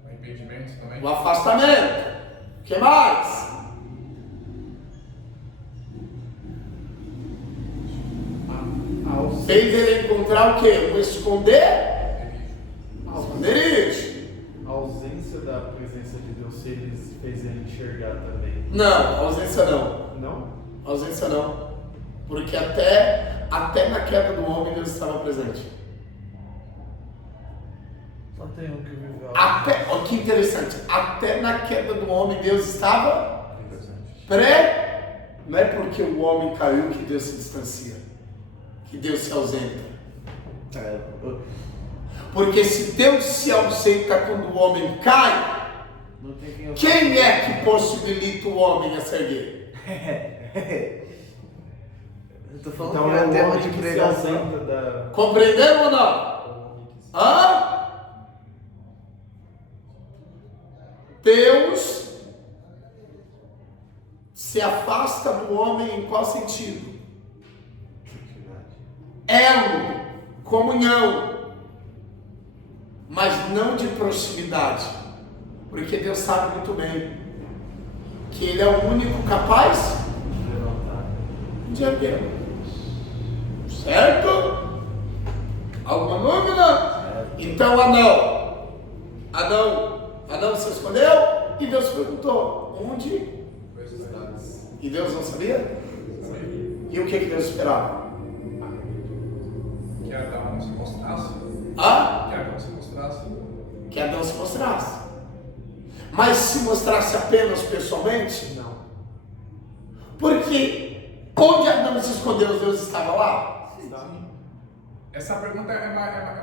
Arrependimento também. O afastamento. O que mais? Fez ele encontrar o quê? Um esconderijo. A ausência da presença de Deus fez ele enxergar também. Não, ausência não. Não? Ausência não. Porque até na queda do homem Deus estava presente. Só tem um que viveu. Olha que interessante. Até na queda do homem Deus estava Não é porque o homem caiu que Deus se distancia, que Deus se ausenta. Porque se Deus se ausenta quando o homem cai, Não tem quem é que possibilita o homem a se erguer? Eu tô falando Então que é é o o tema homem de que se pregação ausenta da... Compreenderam ou não? Hã? Deus se afasta do homem em qual sentido? Elo, comunhão, mas não de proximidade, porque Deus sabe muito bem que Ele é o único capaz de erguer. Certo? Alguma dúvida? Então Adão se escondeu e Deus perguntou: onde? E Deus não sabia? E o que Deus esperava? Que Adão se mostrasse. Ah? Que Adão se mostrasse. Que Adão se mostrasse. Mas se mostrasse apenas pessoalmente? Não. Porque onde Adão se escondeu, Deus estava lá? Essa pergunta é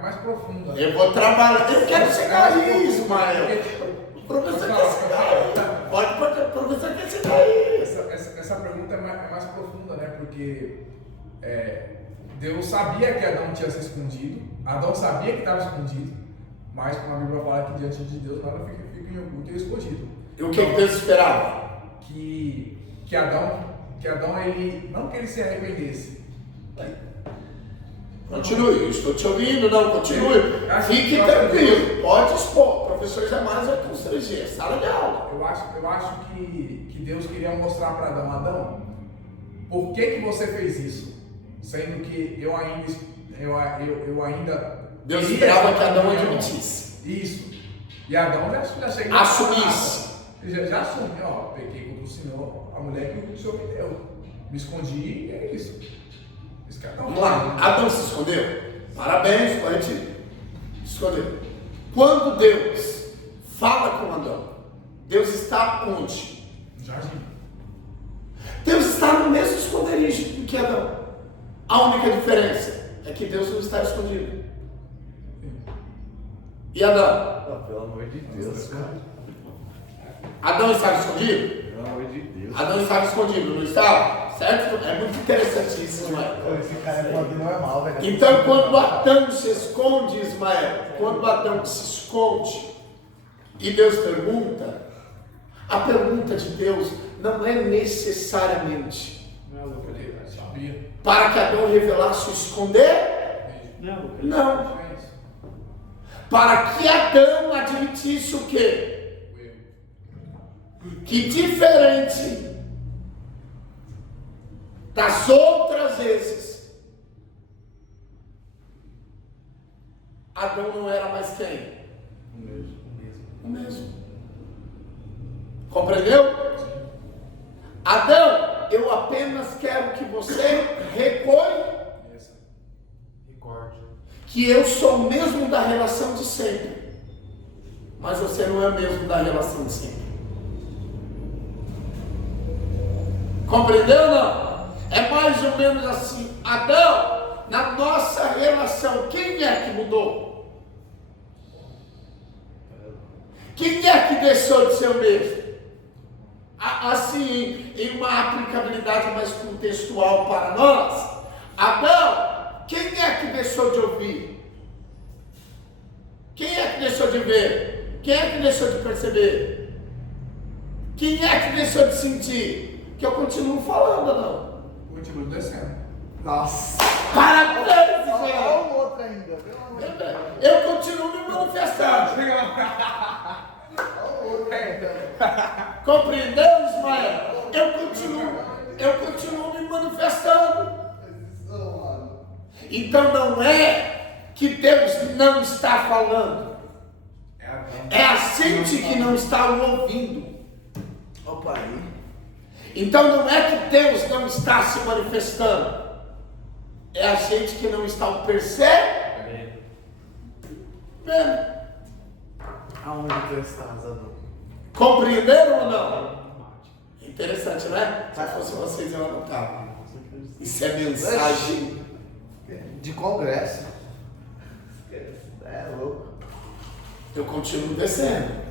mais profunda. Eu vou trabalhar. Eu quero chegar aí, Ismael. O professor quer chegar aí. Pode, o professor quer chegar aí. Essa pergunta é mais profunda, né? Porque Deus sabia que Adão tinha se escondido. Adão sabia que estava escondido. Mas como a Bíblia fala que diante de Deus nada fica em oculto e escondido. E o que Deus esperava? Que Adão, ele, não que ele se arrependesse. Continue, estou te ouvindo, não, continue. Fique tranquilo, pode expor. O professor jamais vai constranger, sala de aula. Eu acho que Deus queria mostrar para Adão, por que você fez isso? Sendo que eu ainda Deus esperava que Adão admitisse. Isso. E Adão já chegou. Assumisse. Já assume, ó, pequei contra o Senhor, a mulher que o Senhor me deu. Me escondi e é isso. Vamos lá, Adão se escondeu? Parabéns, pode se esconder. Quando Deus fala com Adão, Deus está onde? Jardim. Deus está no mesmo esconderijo do que Adão. A única diferença é que Deus não está escondido. E Adão? Pelo amor de Deus, cara. Adão estava escondido? Pelo amor de Deus. Adão estava escondido, não estava? Certo? É muito interessante isso, Ismael. Esse cara é pode normal, velho. Então, quando Adão se esconde, Ismael, quando Adão se esconde e Deus pergunta, a pergunta de Deus não é necessariamente Sabia. para que Adão revelasse o esconder, não. Para que Adão admitisse o quê? Que diferente das outras vezes, Adão não era mais quem? O mesmo. Compreendeu? Adão, eu apenas quero que você Recorde. que eu sou o mesmo da relação de sempre, mas você não é o mesmo da relação de sempre. Compreendeu ou não? É mais ou menos assim. Adão, na nossa relação, quem é que mudou? Quem é que deixou de ser o mesmo? Assim, em uma aplicabilidade mais contextual para nós, Adão, quem é que deixou de ouvir? Quem é que deixou de ver? Quem é que deixou de perceber? Quem é que deixou de sentir? Que eu continuo falando, não. Continua descendo. Nossa. Parabéns, Olha Israel. o outro ainda. Pelo amor de Deus. Eu continuo me manifestando. Chega lá. Olha o outro ainda. Compreendeu, Ismael? Eu continuo me manifestando. Então não é que Deus não está falando. É a gente que não está o ouvindo. Opa aí. Então não é que Deus não está se manifestando. É a gente que não está o percebendo. Aonde tu estás, Adão? Compreenderam ou não? Interessante, né? Se fosse vocês eu anotava. Isso é mensagem. De congresso. É louco. Eu continuo descendo.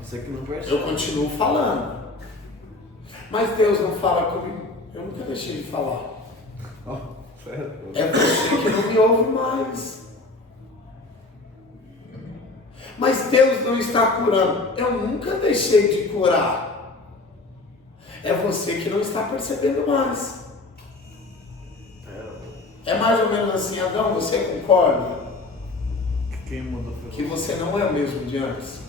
Você que não percebe. Eu continuo falando. Mas Deus não fala comigo. Eu nunca deixei de falar. Certo. É você que não me ouve mais. Mas Deus não está curando. Eu nunca deixei de curar. É você que não está percebendo mais. É mais ou menos assim, Adão, você concorda Quem mandou foi que você não é o mesmo de antes?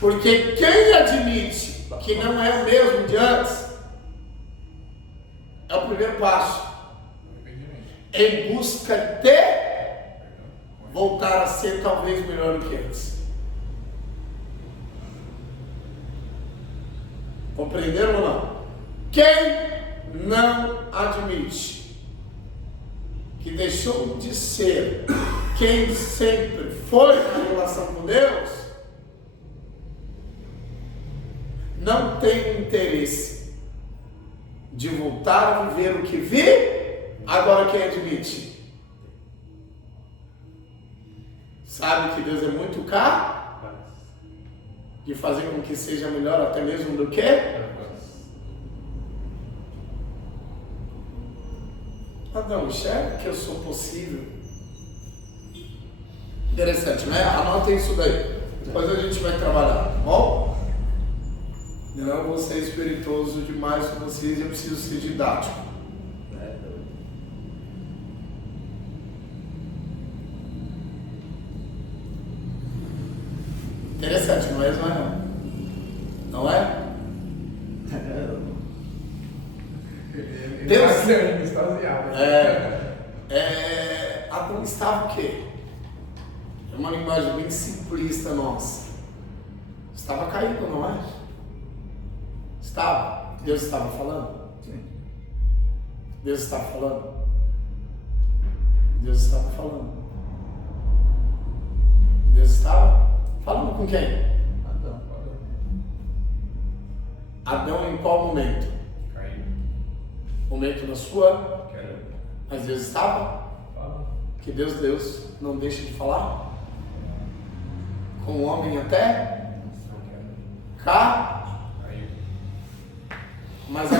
Porque quem admite que não é o mesmo de antes é o primeiro passo em busca de voltar a ser talvez melhor do que antes. Compreenderam ou não? Quem não admite que deixou de ser quem sempre foi na relação com Deus, não tem interesse de voltar a viver o que vi. Agora quem admite? Sabe que Deus é muito capaz de fazer com que seja melhor até mesmo do que? Adão, enxerga que eu sou possível. Interessante, né? Anotem isso daí. Depois a gente vai trabalhar, tá bom? Não vou ser espirituoso demais com vocês, eu preciso ser didático. Interessante, não é, Ismael? Não é? Deus extasiado. Adão estava o quê? É uma linguagem bem simplista nossa. Estava caído, não é? Estava. Deus estava falando? Sim. Deus estava falando? Deus estava falando. Deus estava falando com quem? Adão. Adão em qual momento? Caiu. Momento da sua? Quero. Mas Deus estava? Fala. Que Deus não deixa de falar? Com o homem até? Cá? Caiu. Mas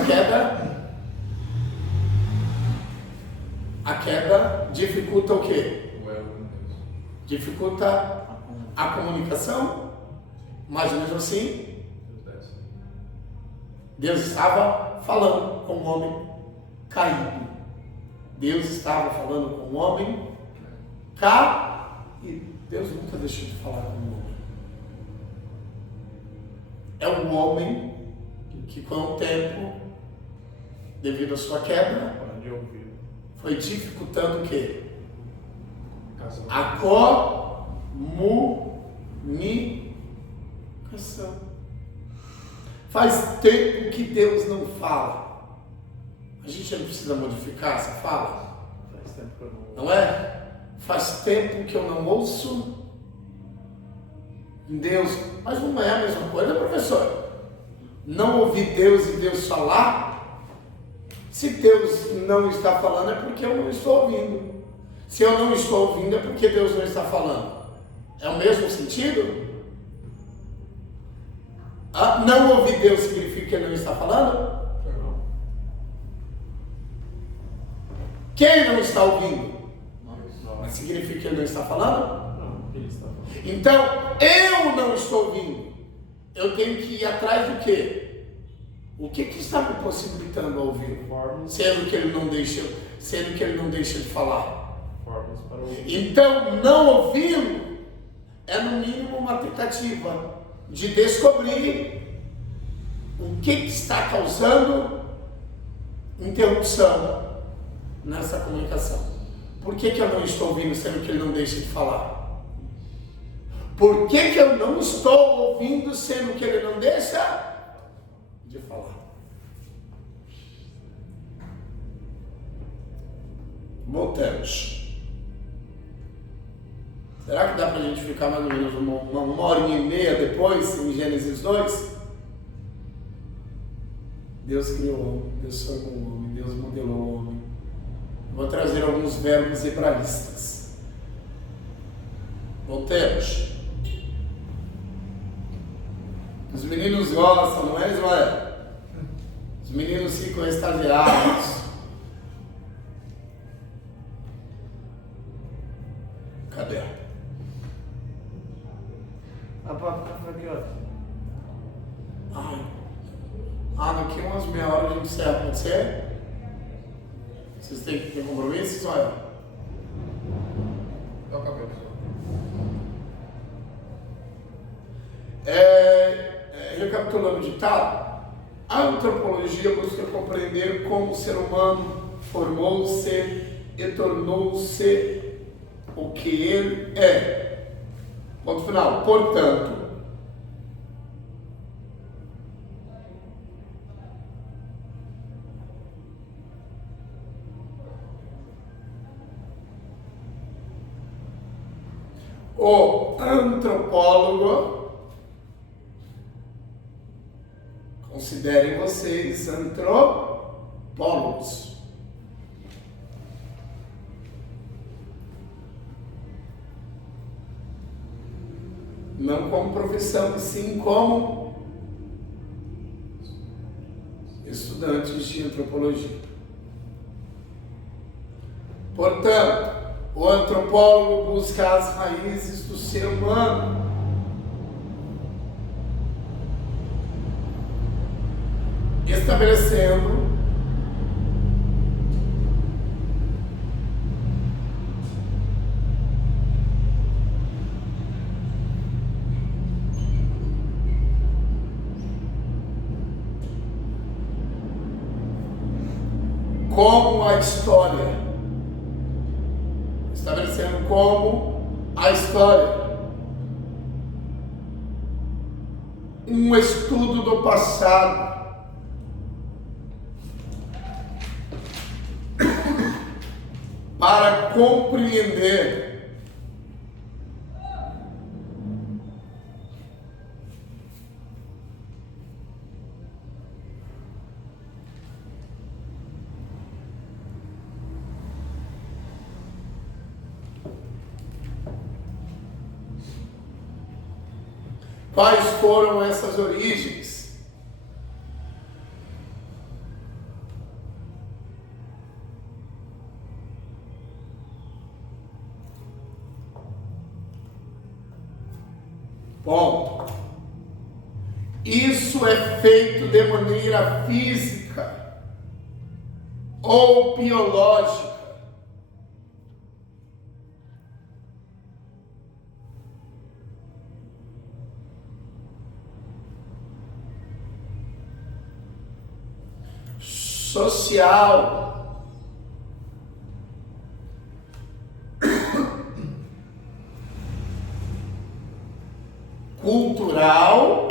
a queda dificulta o quê? O elo com Deus. Dificulta a comunicação, mas mesmo assim, Deus desce. Deus estava falando com o homem caído. Deus estava falando com o homem e Deus nunca deixou de falar com o homem. É o homem que com o tempo, devido à sua queda, Pode ouvir. foi dificultando o quê? Casou. A comunicação. Faz tempo que Deus não fala. A gente não precisa modificar essa fala, Faz tempo que eu não. não é? Faz tempo que eu não ouço Deus. Mas não é a mesma coisa, professor? Não ouvir Deus e Deus falar? Se Deus não está falando é porque eu não estou ouvindo. Se eu não estou ouvindo é porque Deus não está falando. É o mesmo sentido? Não ouvir Deus significa que Ele não está falando? Quem não está ouvindo? Mas significa que Ele não está falando? Não. que ele está falando. Então, eu não estou ouvindo. Eu tenho que ir atrás do quê? O que está me possibilitando a ouvir? Formas, Sendo que ele não deixa de falar. formas para ouvir. Então, não ouvi-lo é no mínimo uma tentativa de descobrir o que está causando interrupção nessa comunicação. Por que eu não estou ouvindo sendo que ele não deixa de falar? Por que eu não estou ouvindo sendo que ele não deixa de falar? Voltamos. Será que dá para a gente ficar mais ou menos uma horinha e meia depois, em Gênesis 2? Deus criou o homem, Deus formou o homem, Deus modelou o homem. Vou trazer alguns verbos hebraístas. Voltemos. Os meninos gostam, não é, Ismael? Os meninos ficam extasiados. Cadê? A papo foi que hora? Daqui umas meia hora a gente encerra, pode ser? Vocês têm que ter compromisso, Ismael? Eu acabei. Recapitulando o ditado, a antropologia busca compreender como o ser humano formou-se e tornou-se o que ele é. Ponto final. Portanto, o antropólogo, considerem vocês antropólogos, não como profissão, e sim como estudantes de antropologia. Portanto, o antropólogo busca as raízes do ser humano. Estabelecendo como a história, um estudo do passado, para compreender quais foram essas origens. Ponto. Isso é feito de maneira física ou biológica. Social, cultural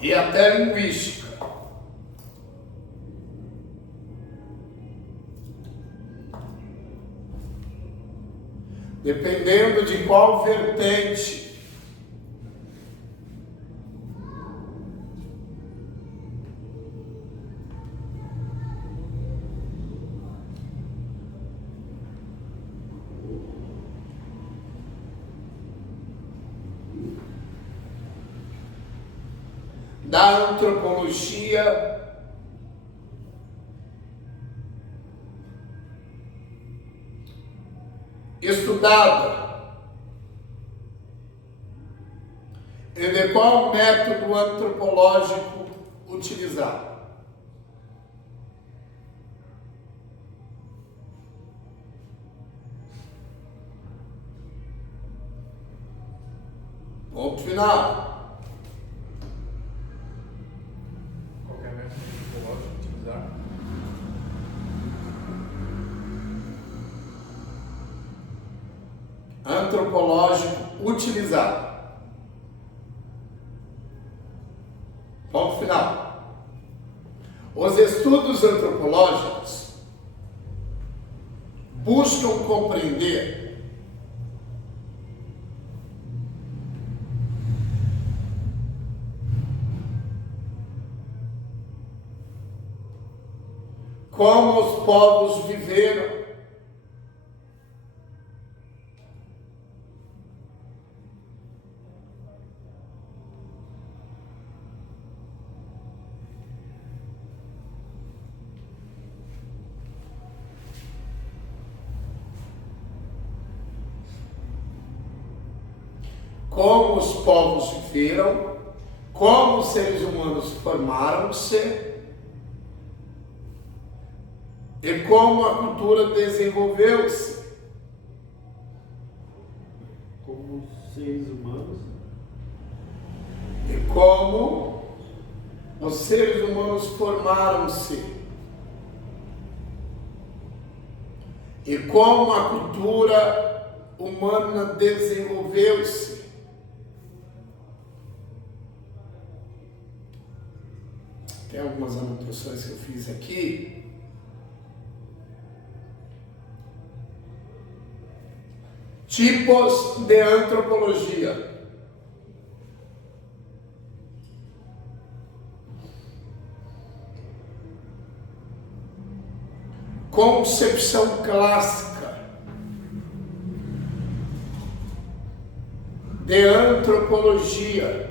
e até linguística. Dependendo de qual vertente da antropologia estudada E de qual método antropológico utilizar? Ponto final. Qualquer método antropológico utilizar. Antropológico utilizar. Ponto final. Os estudos antropológicos buscam compreender como os povos viveram, como os povos viveram, como os seres humanos formaram-se e como a cultura desenvolveu-se. Como seres humanos. E como os seres humanos formaram-se. E como a cultura humana desenvolveu-se. Tem algumas anotações que eu fiz aqui. Tipos de antropologia. Concepção clássica de antropologia.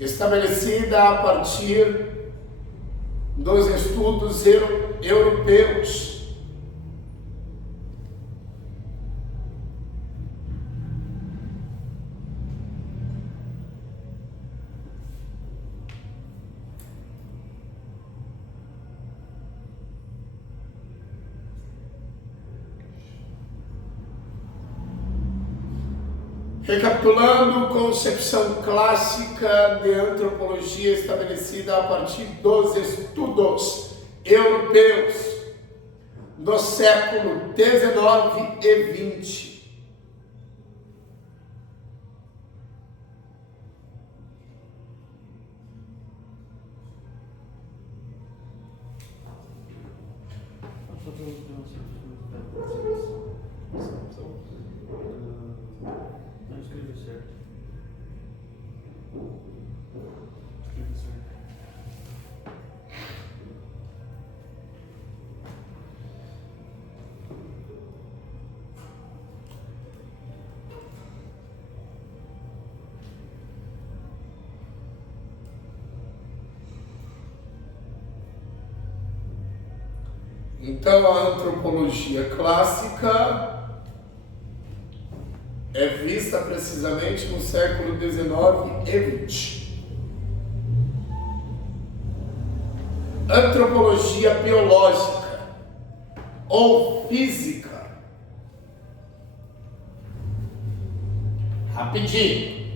Estabelecida a partir dos estudos europeus. Recapitulando, concepção clássica de antropologia estabelecida a partir dos estudos europeus do século XIX e XX. Não escrevi certo. Então, a antropologia clássica é vista precisamente no século XIX e XX. Antropologia biológica ou física. Rapidinho.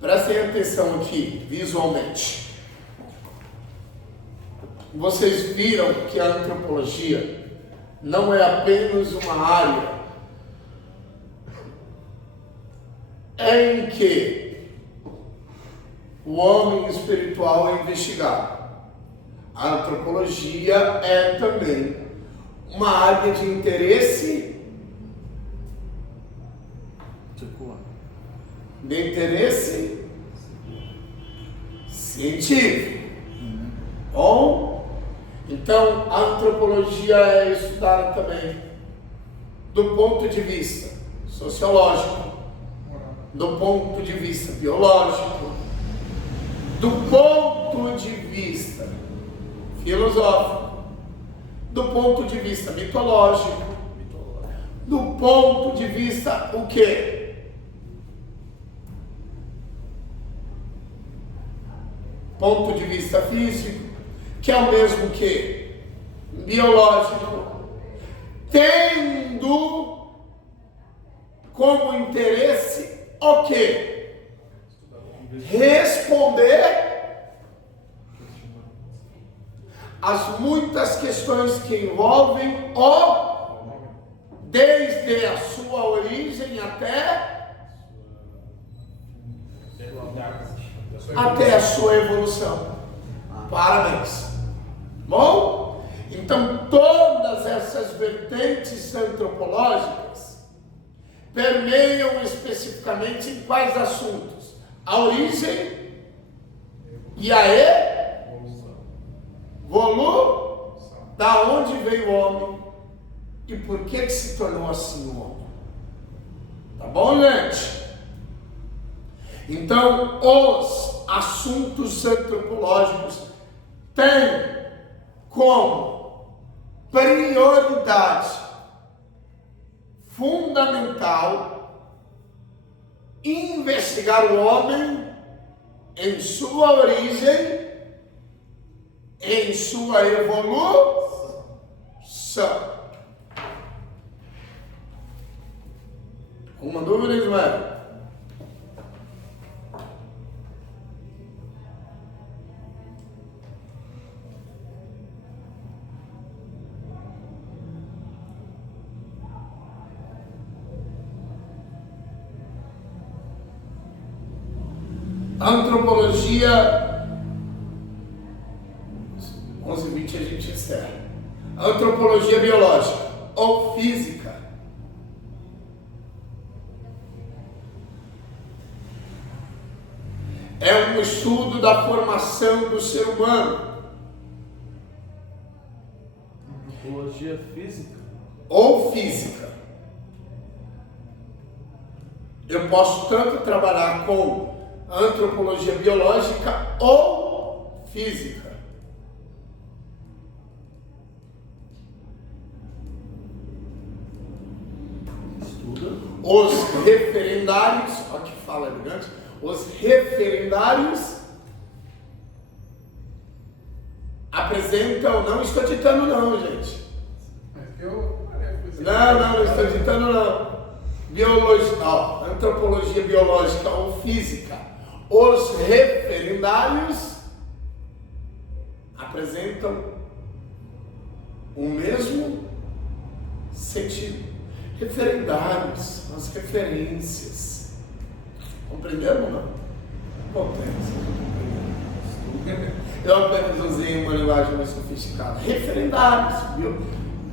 Prestem atenção aqui, visualmente. Vocês viram que a antropologia não é apenas uma área em que o homem espiritual é investigado. A antropologia é também uma área de interesse Circular. de interesse científico. Então, a antropologia é estudada também do ponto de vista sociológico, do ponto de vista biológico, do ponto de vista filosófico, do ponto de vista mitológico, do ponto de vista o quê? Ponto de vista físico, que é o mesmo que biológico, tendo como interesse o quê? Responder as muitas questões que envolvem desde a sua origem até a sua evolução. Parabéns. Bom? Então, todas essas vertentes antropológicas permeiam especificamente em quais assuntos? A origem e a da onde veio o homem e por que se tornou assim o homem. Tá bom, gente? Então, os assuntos antropológicos têm como prioridade fundamental investigar o homem em sua origem, em sua evolução. Alguma dúvida, Ismael? Antropologia, 11h20 a gente encerra. Antropologia biológica ou física é um estudo da formação do ser humano. Antropologia física ou física. Eu posso tanto trabalhar com antropologia biológica ou física. estuda. Os referendários, olha que fala elegante, os referendários apresentam, não estou ditando não, gente. Não estou ditando não. Biologia, antropologia biológica ou física. Os referendários apresentam o mesmo sentido. Referendários, as referências. Compreenderam ou não? Compreendem. Eu apenas usei uma linguagem mais sofisticada. Referendários.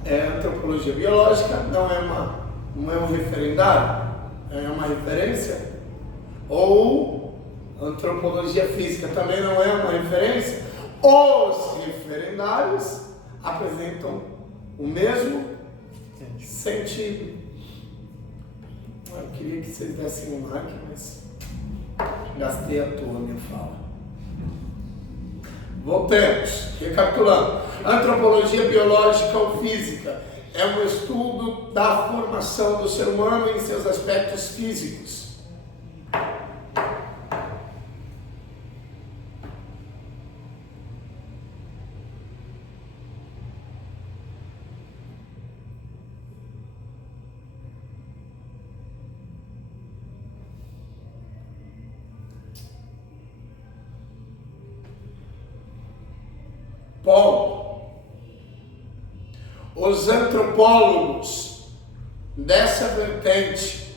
Antropologia biológica não é um referendário, é uma referência. Ou antropologia física também não é uma referência. Os referendários apresentam o mesmo sentido. Eu queria que vocês dessem um like, mas gastei à toa a minha fala. Voltemos, recapitulando. Antropologia biológica ou física é um estudo da formação do ser humano em seus aspectos físicos. Os antropólogos dessa vertente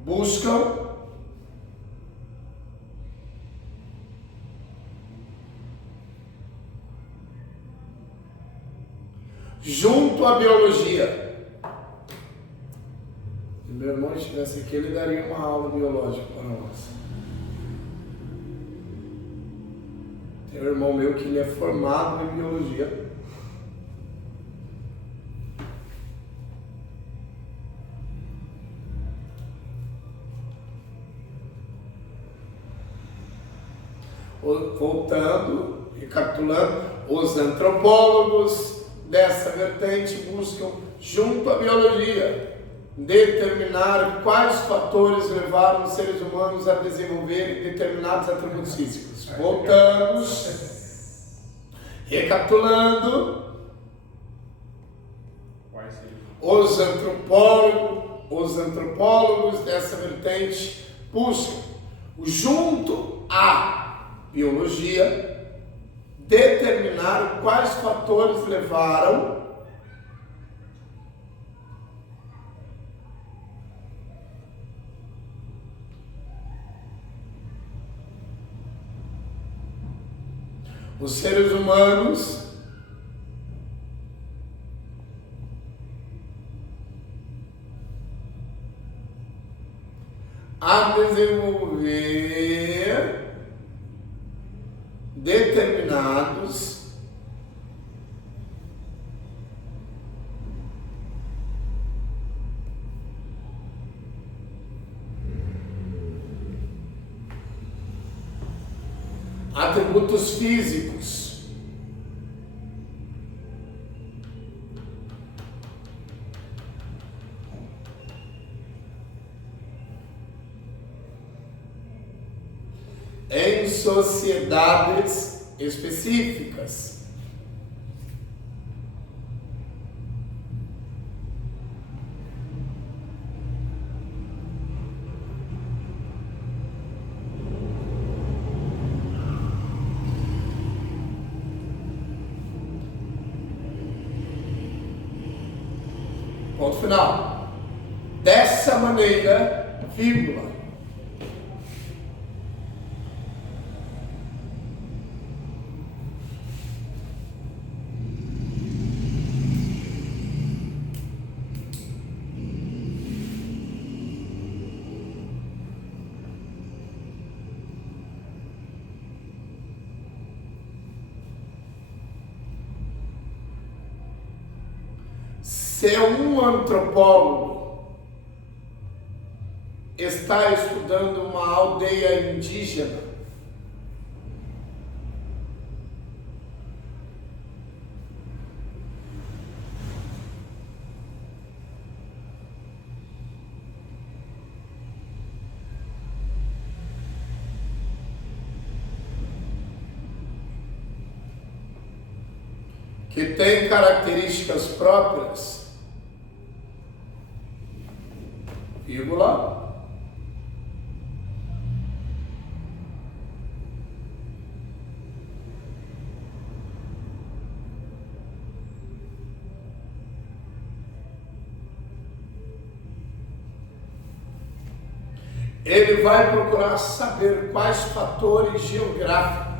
buscam junto à biologia. Se meu irmão estivesse aqui, ele daria uma aula biológica para nós. Tem um irmão meu que ele é formado em biologia. Voltando, Recapitulando, os antropólogos dessa vertente buscam, junto à biologia, determinar quais fatores levaram os seres humanos a desenvolverem determinados atributos físicos. Voltamos, recapitulando, os antropólogos dessa vertente buscam, junto à biologia, determinar quais fatores levaram os seres humanos a desenvolver determinados atributos físicos. Em sociedades específicas. Ponto final. Dessa maneira, vírgula. Se um antropólogo está estudando uma aldeia indígena, que tem características próprias, vírgula, ele vai procurar saber quais fatores geográficos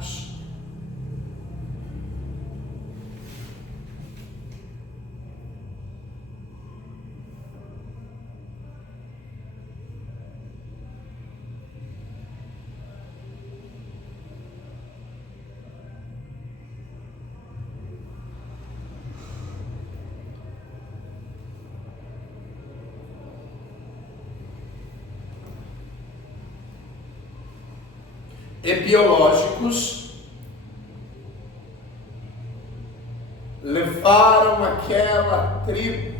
e biológicos levaram aquela tribo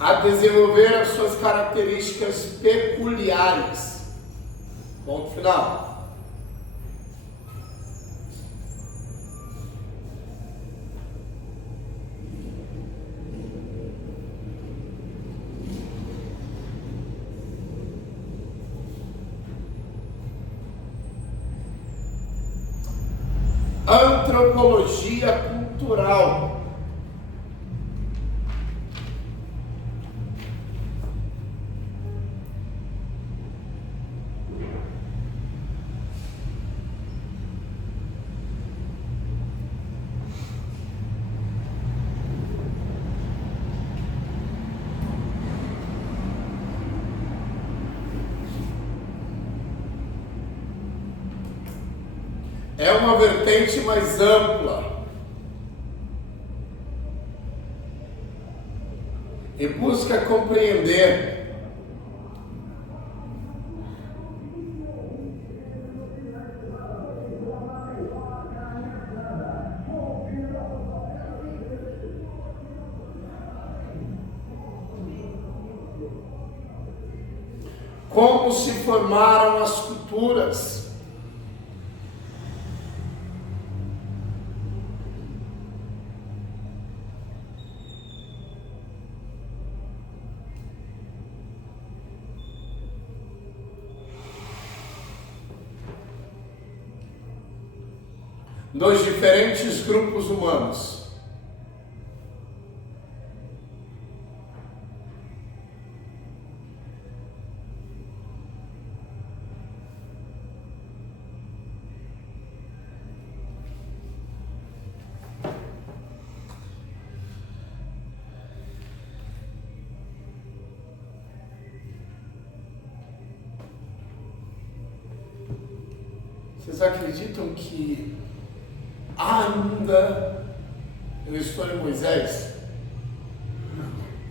a desenvolver as suas características peculiares. Ponto final. Antropologia cultural. é uma vertente mais ampla e busca compreender como se formaram as culturas. Dos diferentes grupos humanos. Vocês acreditam que ainda eu estou em Moisés?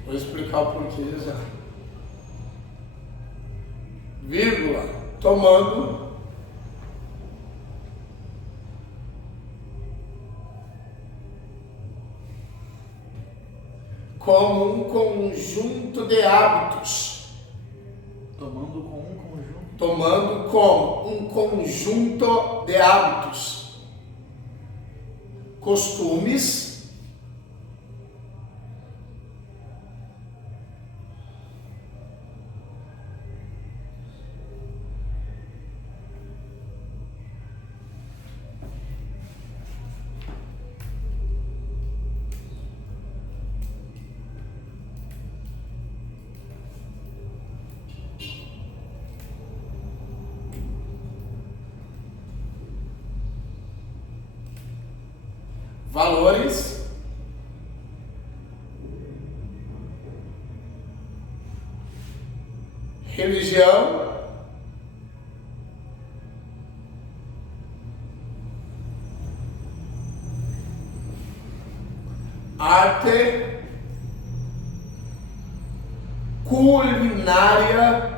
Vou explicar o porquê já. Vírgula, tomando como um conjunto de hábitos. Tomando como um conjunto de hábitos, costumes, valores, religião, arte, culinária,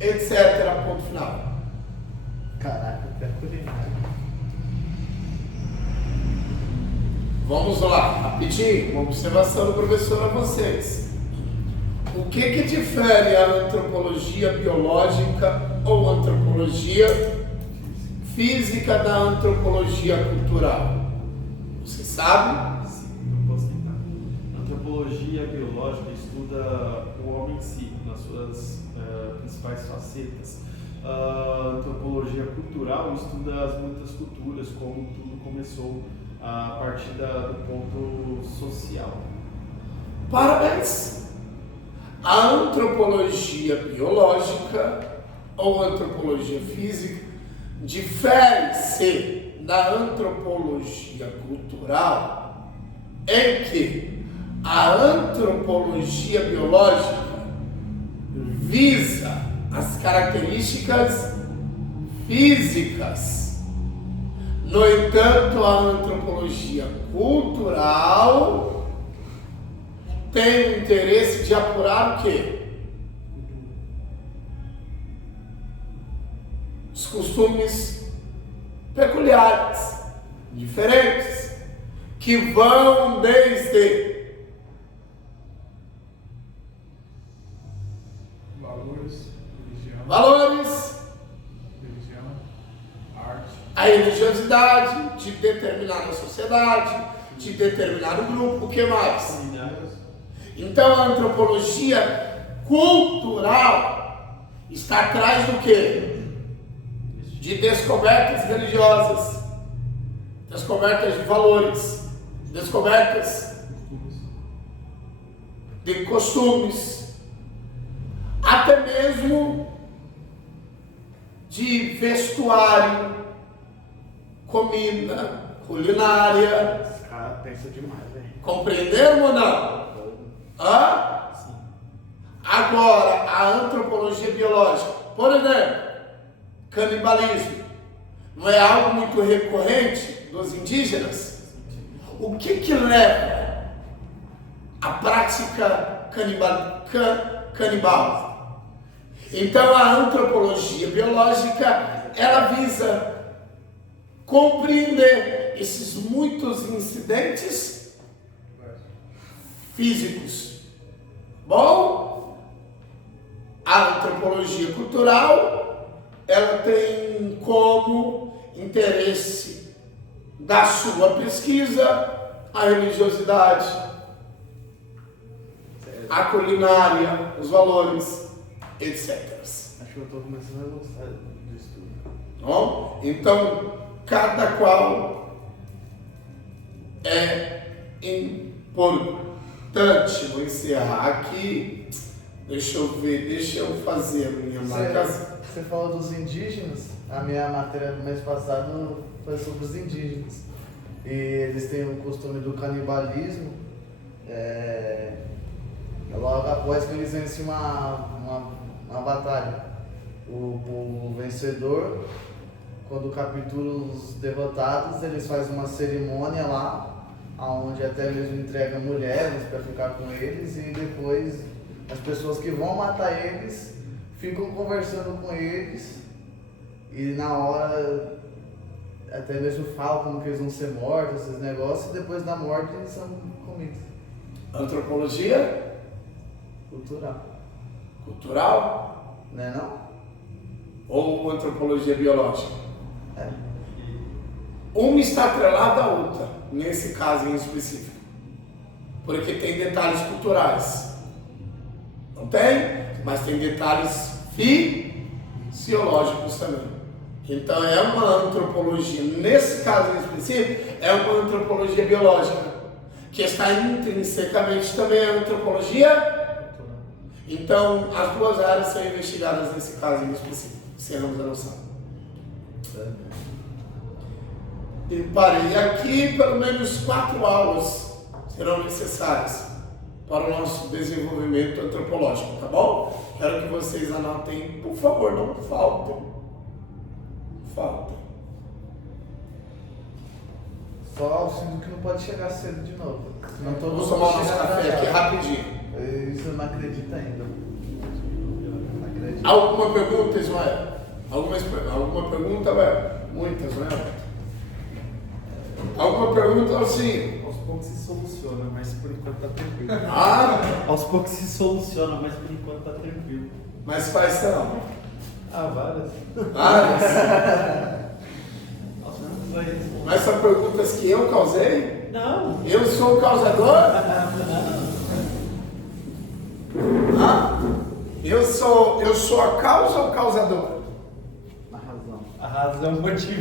etc. Ponto final. Caraca, até culinária. Vamos lá, rapidinho, uma observação do professor a vocês. O que difere a antropologia biológica ou antropologia física da antropologia cultural? Você sabe? Sim, eu posso tentar. A antropologia biológica estuda o homem em si, nas suas principais facetas. A antropologia cultural estuda as muitas culturas, como tudo começou a partir do ponto social. Parabéns! A antropologia biológica ou antropologia física difere-se da antropologia cultural em que a antropologia biológica visa as características físicas. No entanto, a antropologia cultural tem o interesse de apurar o quê? Os costumes peculiares, diferentes, que vão desde valores, religião, arte, a religiosidade de determinada sociedade, de determinado grupo, o que mais? Então a antropologia cultural está atrás do quê? De descobertas religiosas, descobertas de valores, descobertas de costumes, até mesmo de vestuário, comida, culinária. Esse cara pensa demais, velho. Compreenderam ou não? Hã? Sim. Agora, a antropologia biológica, por exemplo, canibalismo. não é algo muito recorrente dos indígenas? O que leva à prática canibal? Então a antropologia biológica, ela visa compreender esses muitos incidentes físicos. Bom, a antropologia cultural, ela tem como interesse da sua pesquisa a religiosidade, a culinária, os valores, etc. Acho que eu estou começando a gostar do estudo. Bom, então, cada qual é importante. Vou encerrar aqui. Deixa eu ver, deixa eu fazer a minha marcação. Você falou dos indígenas, a minha matéria do mês passado foi sobre os indígenas. E eles têm o costume do canibalismo. Logo após que eles vencem uma batalha. O vencedor, quando captura os derrotados, eles fazem uma cerimônia lá, onde até mesmo entregam mulheres para ficar com eles, e depois as pessoas que vão matar eles ficam conversando com eles, e na hora até mesmo falam como que eles vão ser mortos, esses negócios, e depois da morte eles são comidos. Antropologia Cultural. cultural Não é não? ou antropologia biológica? É. Uma está atrelada à outra, nesse caso em específico, porque tem detalhes culturais. Não tem? Mas tem detalhes fisiológicos também. Então é uma antropologia, nesse caso em específico, é uma antropologia biológica, que está intrinsecamente também a antropologia. Então as duas áreas são investigadas nesse caso em específico, encerramos a noção. E parei aqui, pelo menos 4 aulas serão necessárias para o nosso desenvolvimento antropológico, tá bom? Quero que vocês anotem, por favor, não faltem. Só o sinto que não pode chegar cedo de novo. Senão todo Vamos mundo tomar o nosso chega café aqui atrasado. rapidinho. Isso eu não acredito ainda. Não acredito. Alguma pergunta, Ismael? Alguma pergunta, velho? Muitas, né? Alguma pergunta assim? Aos poucos se soluciona, mas por enquanto tá tranquilo. Aos poucos se soluciona, mas por enquanto tá tranquilo. Mas quais são? Várias. Várias? Mas são perguntas que eu causei? Não. Eu sou o causador? Eu sou a causa ou o causador? A razão é um motivo.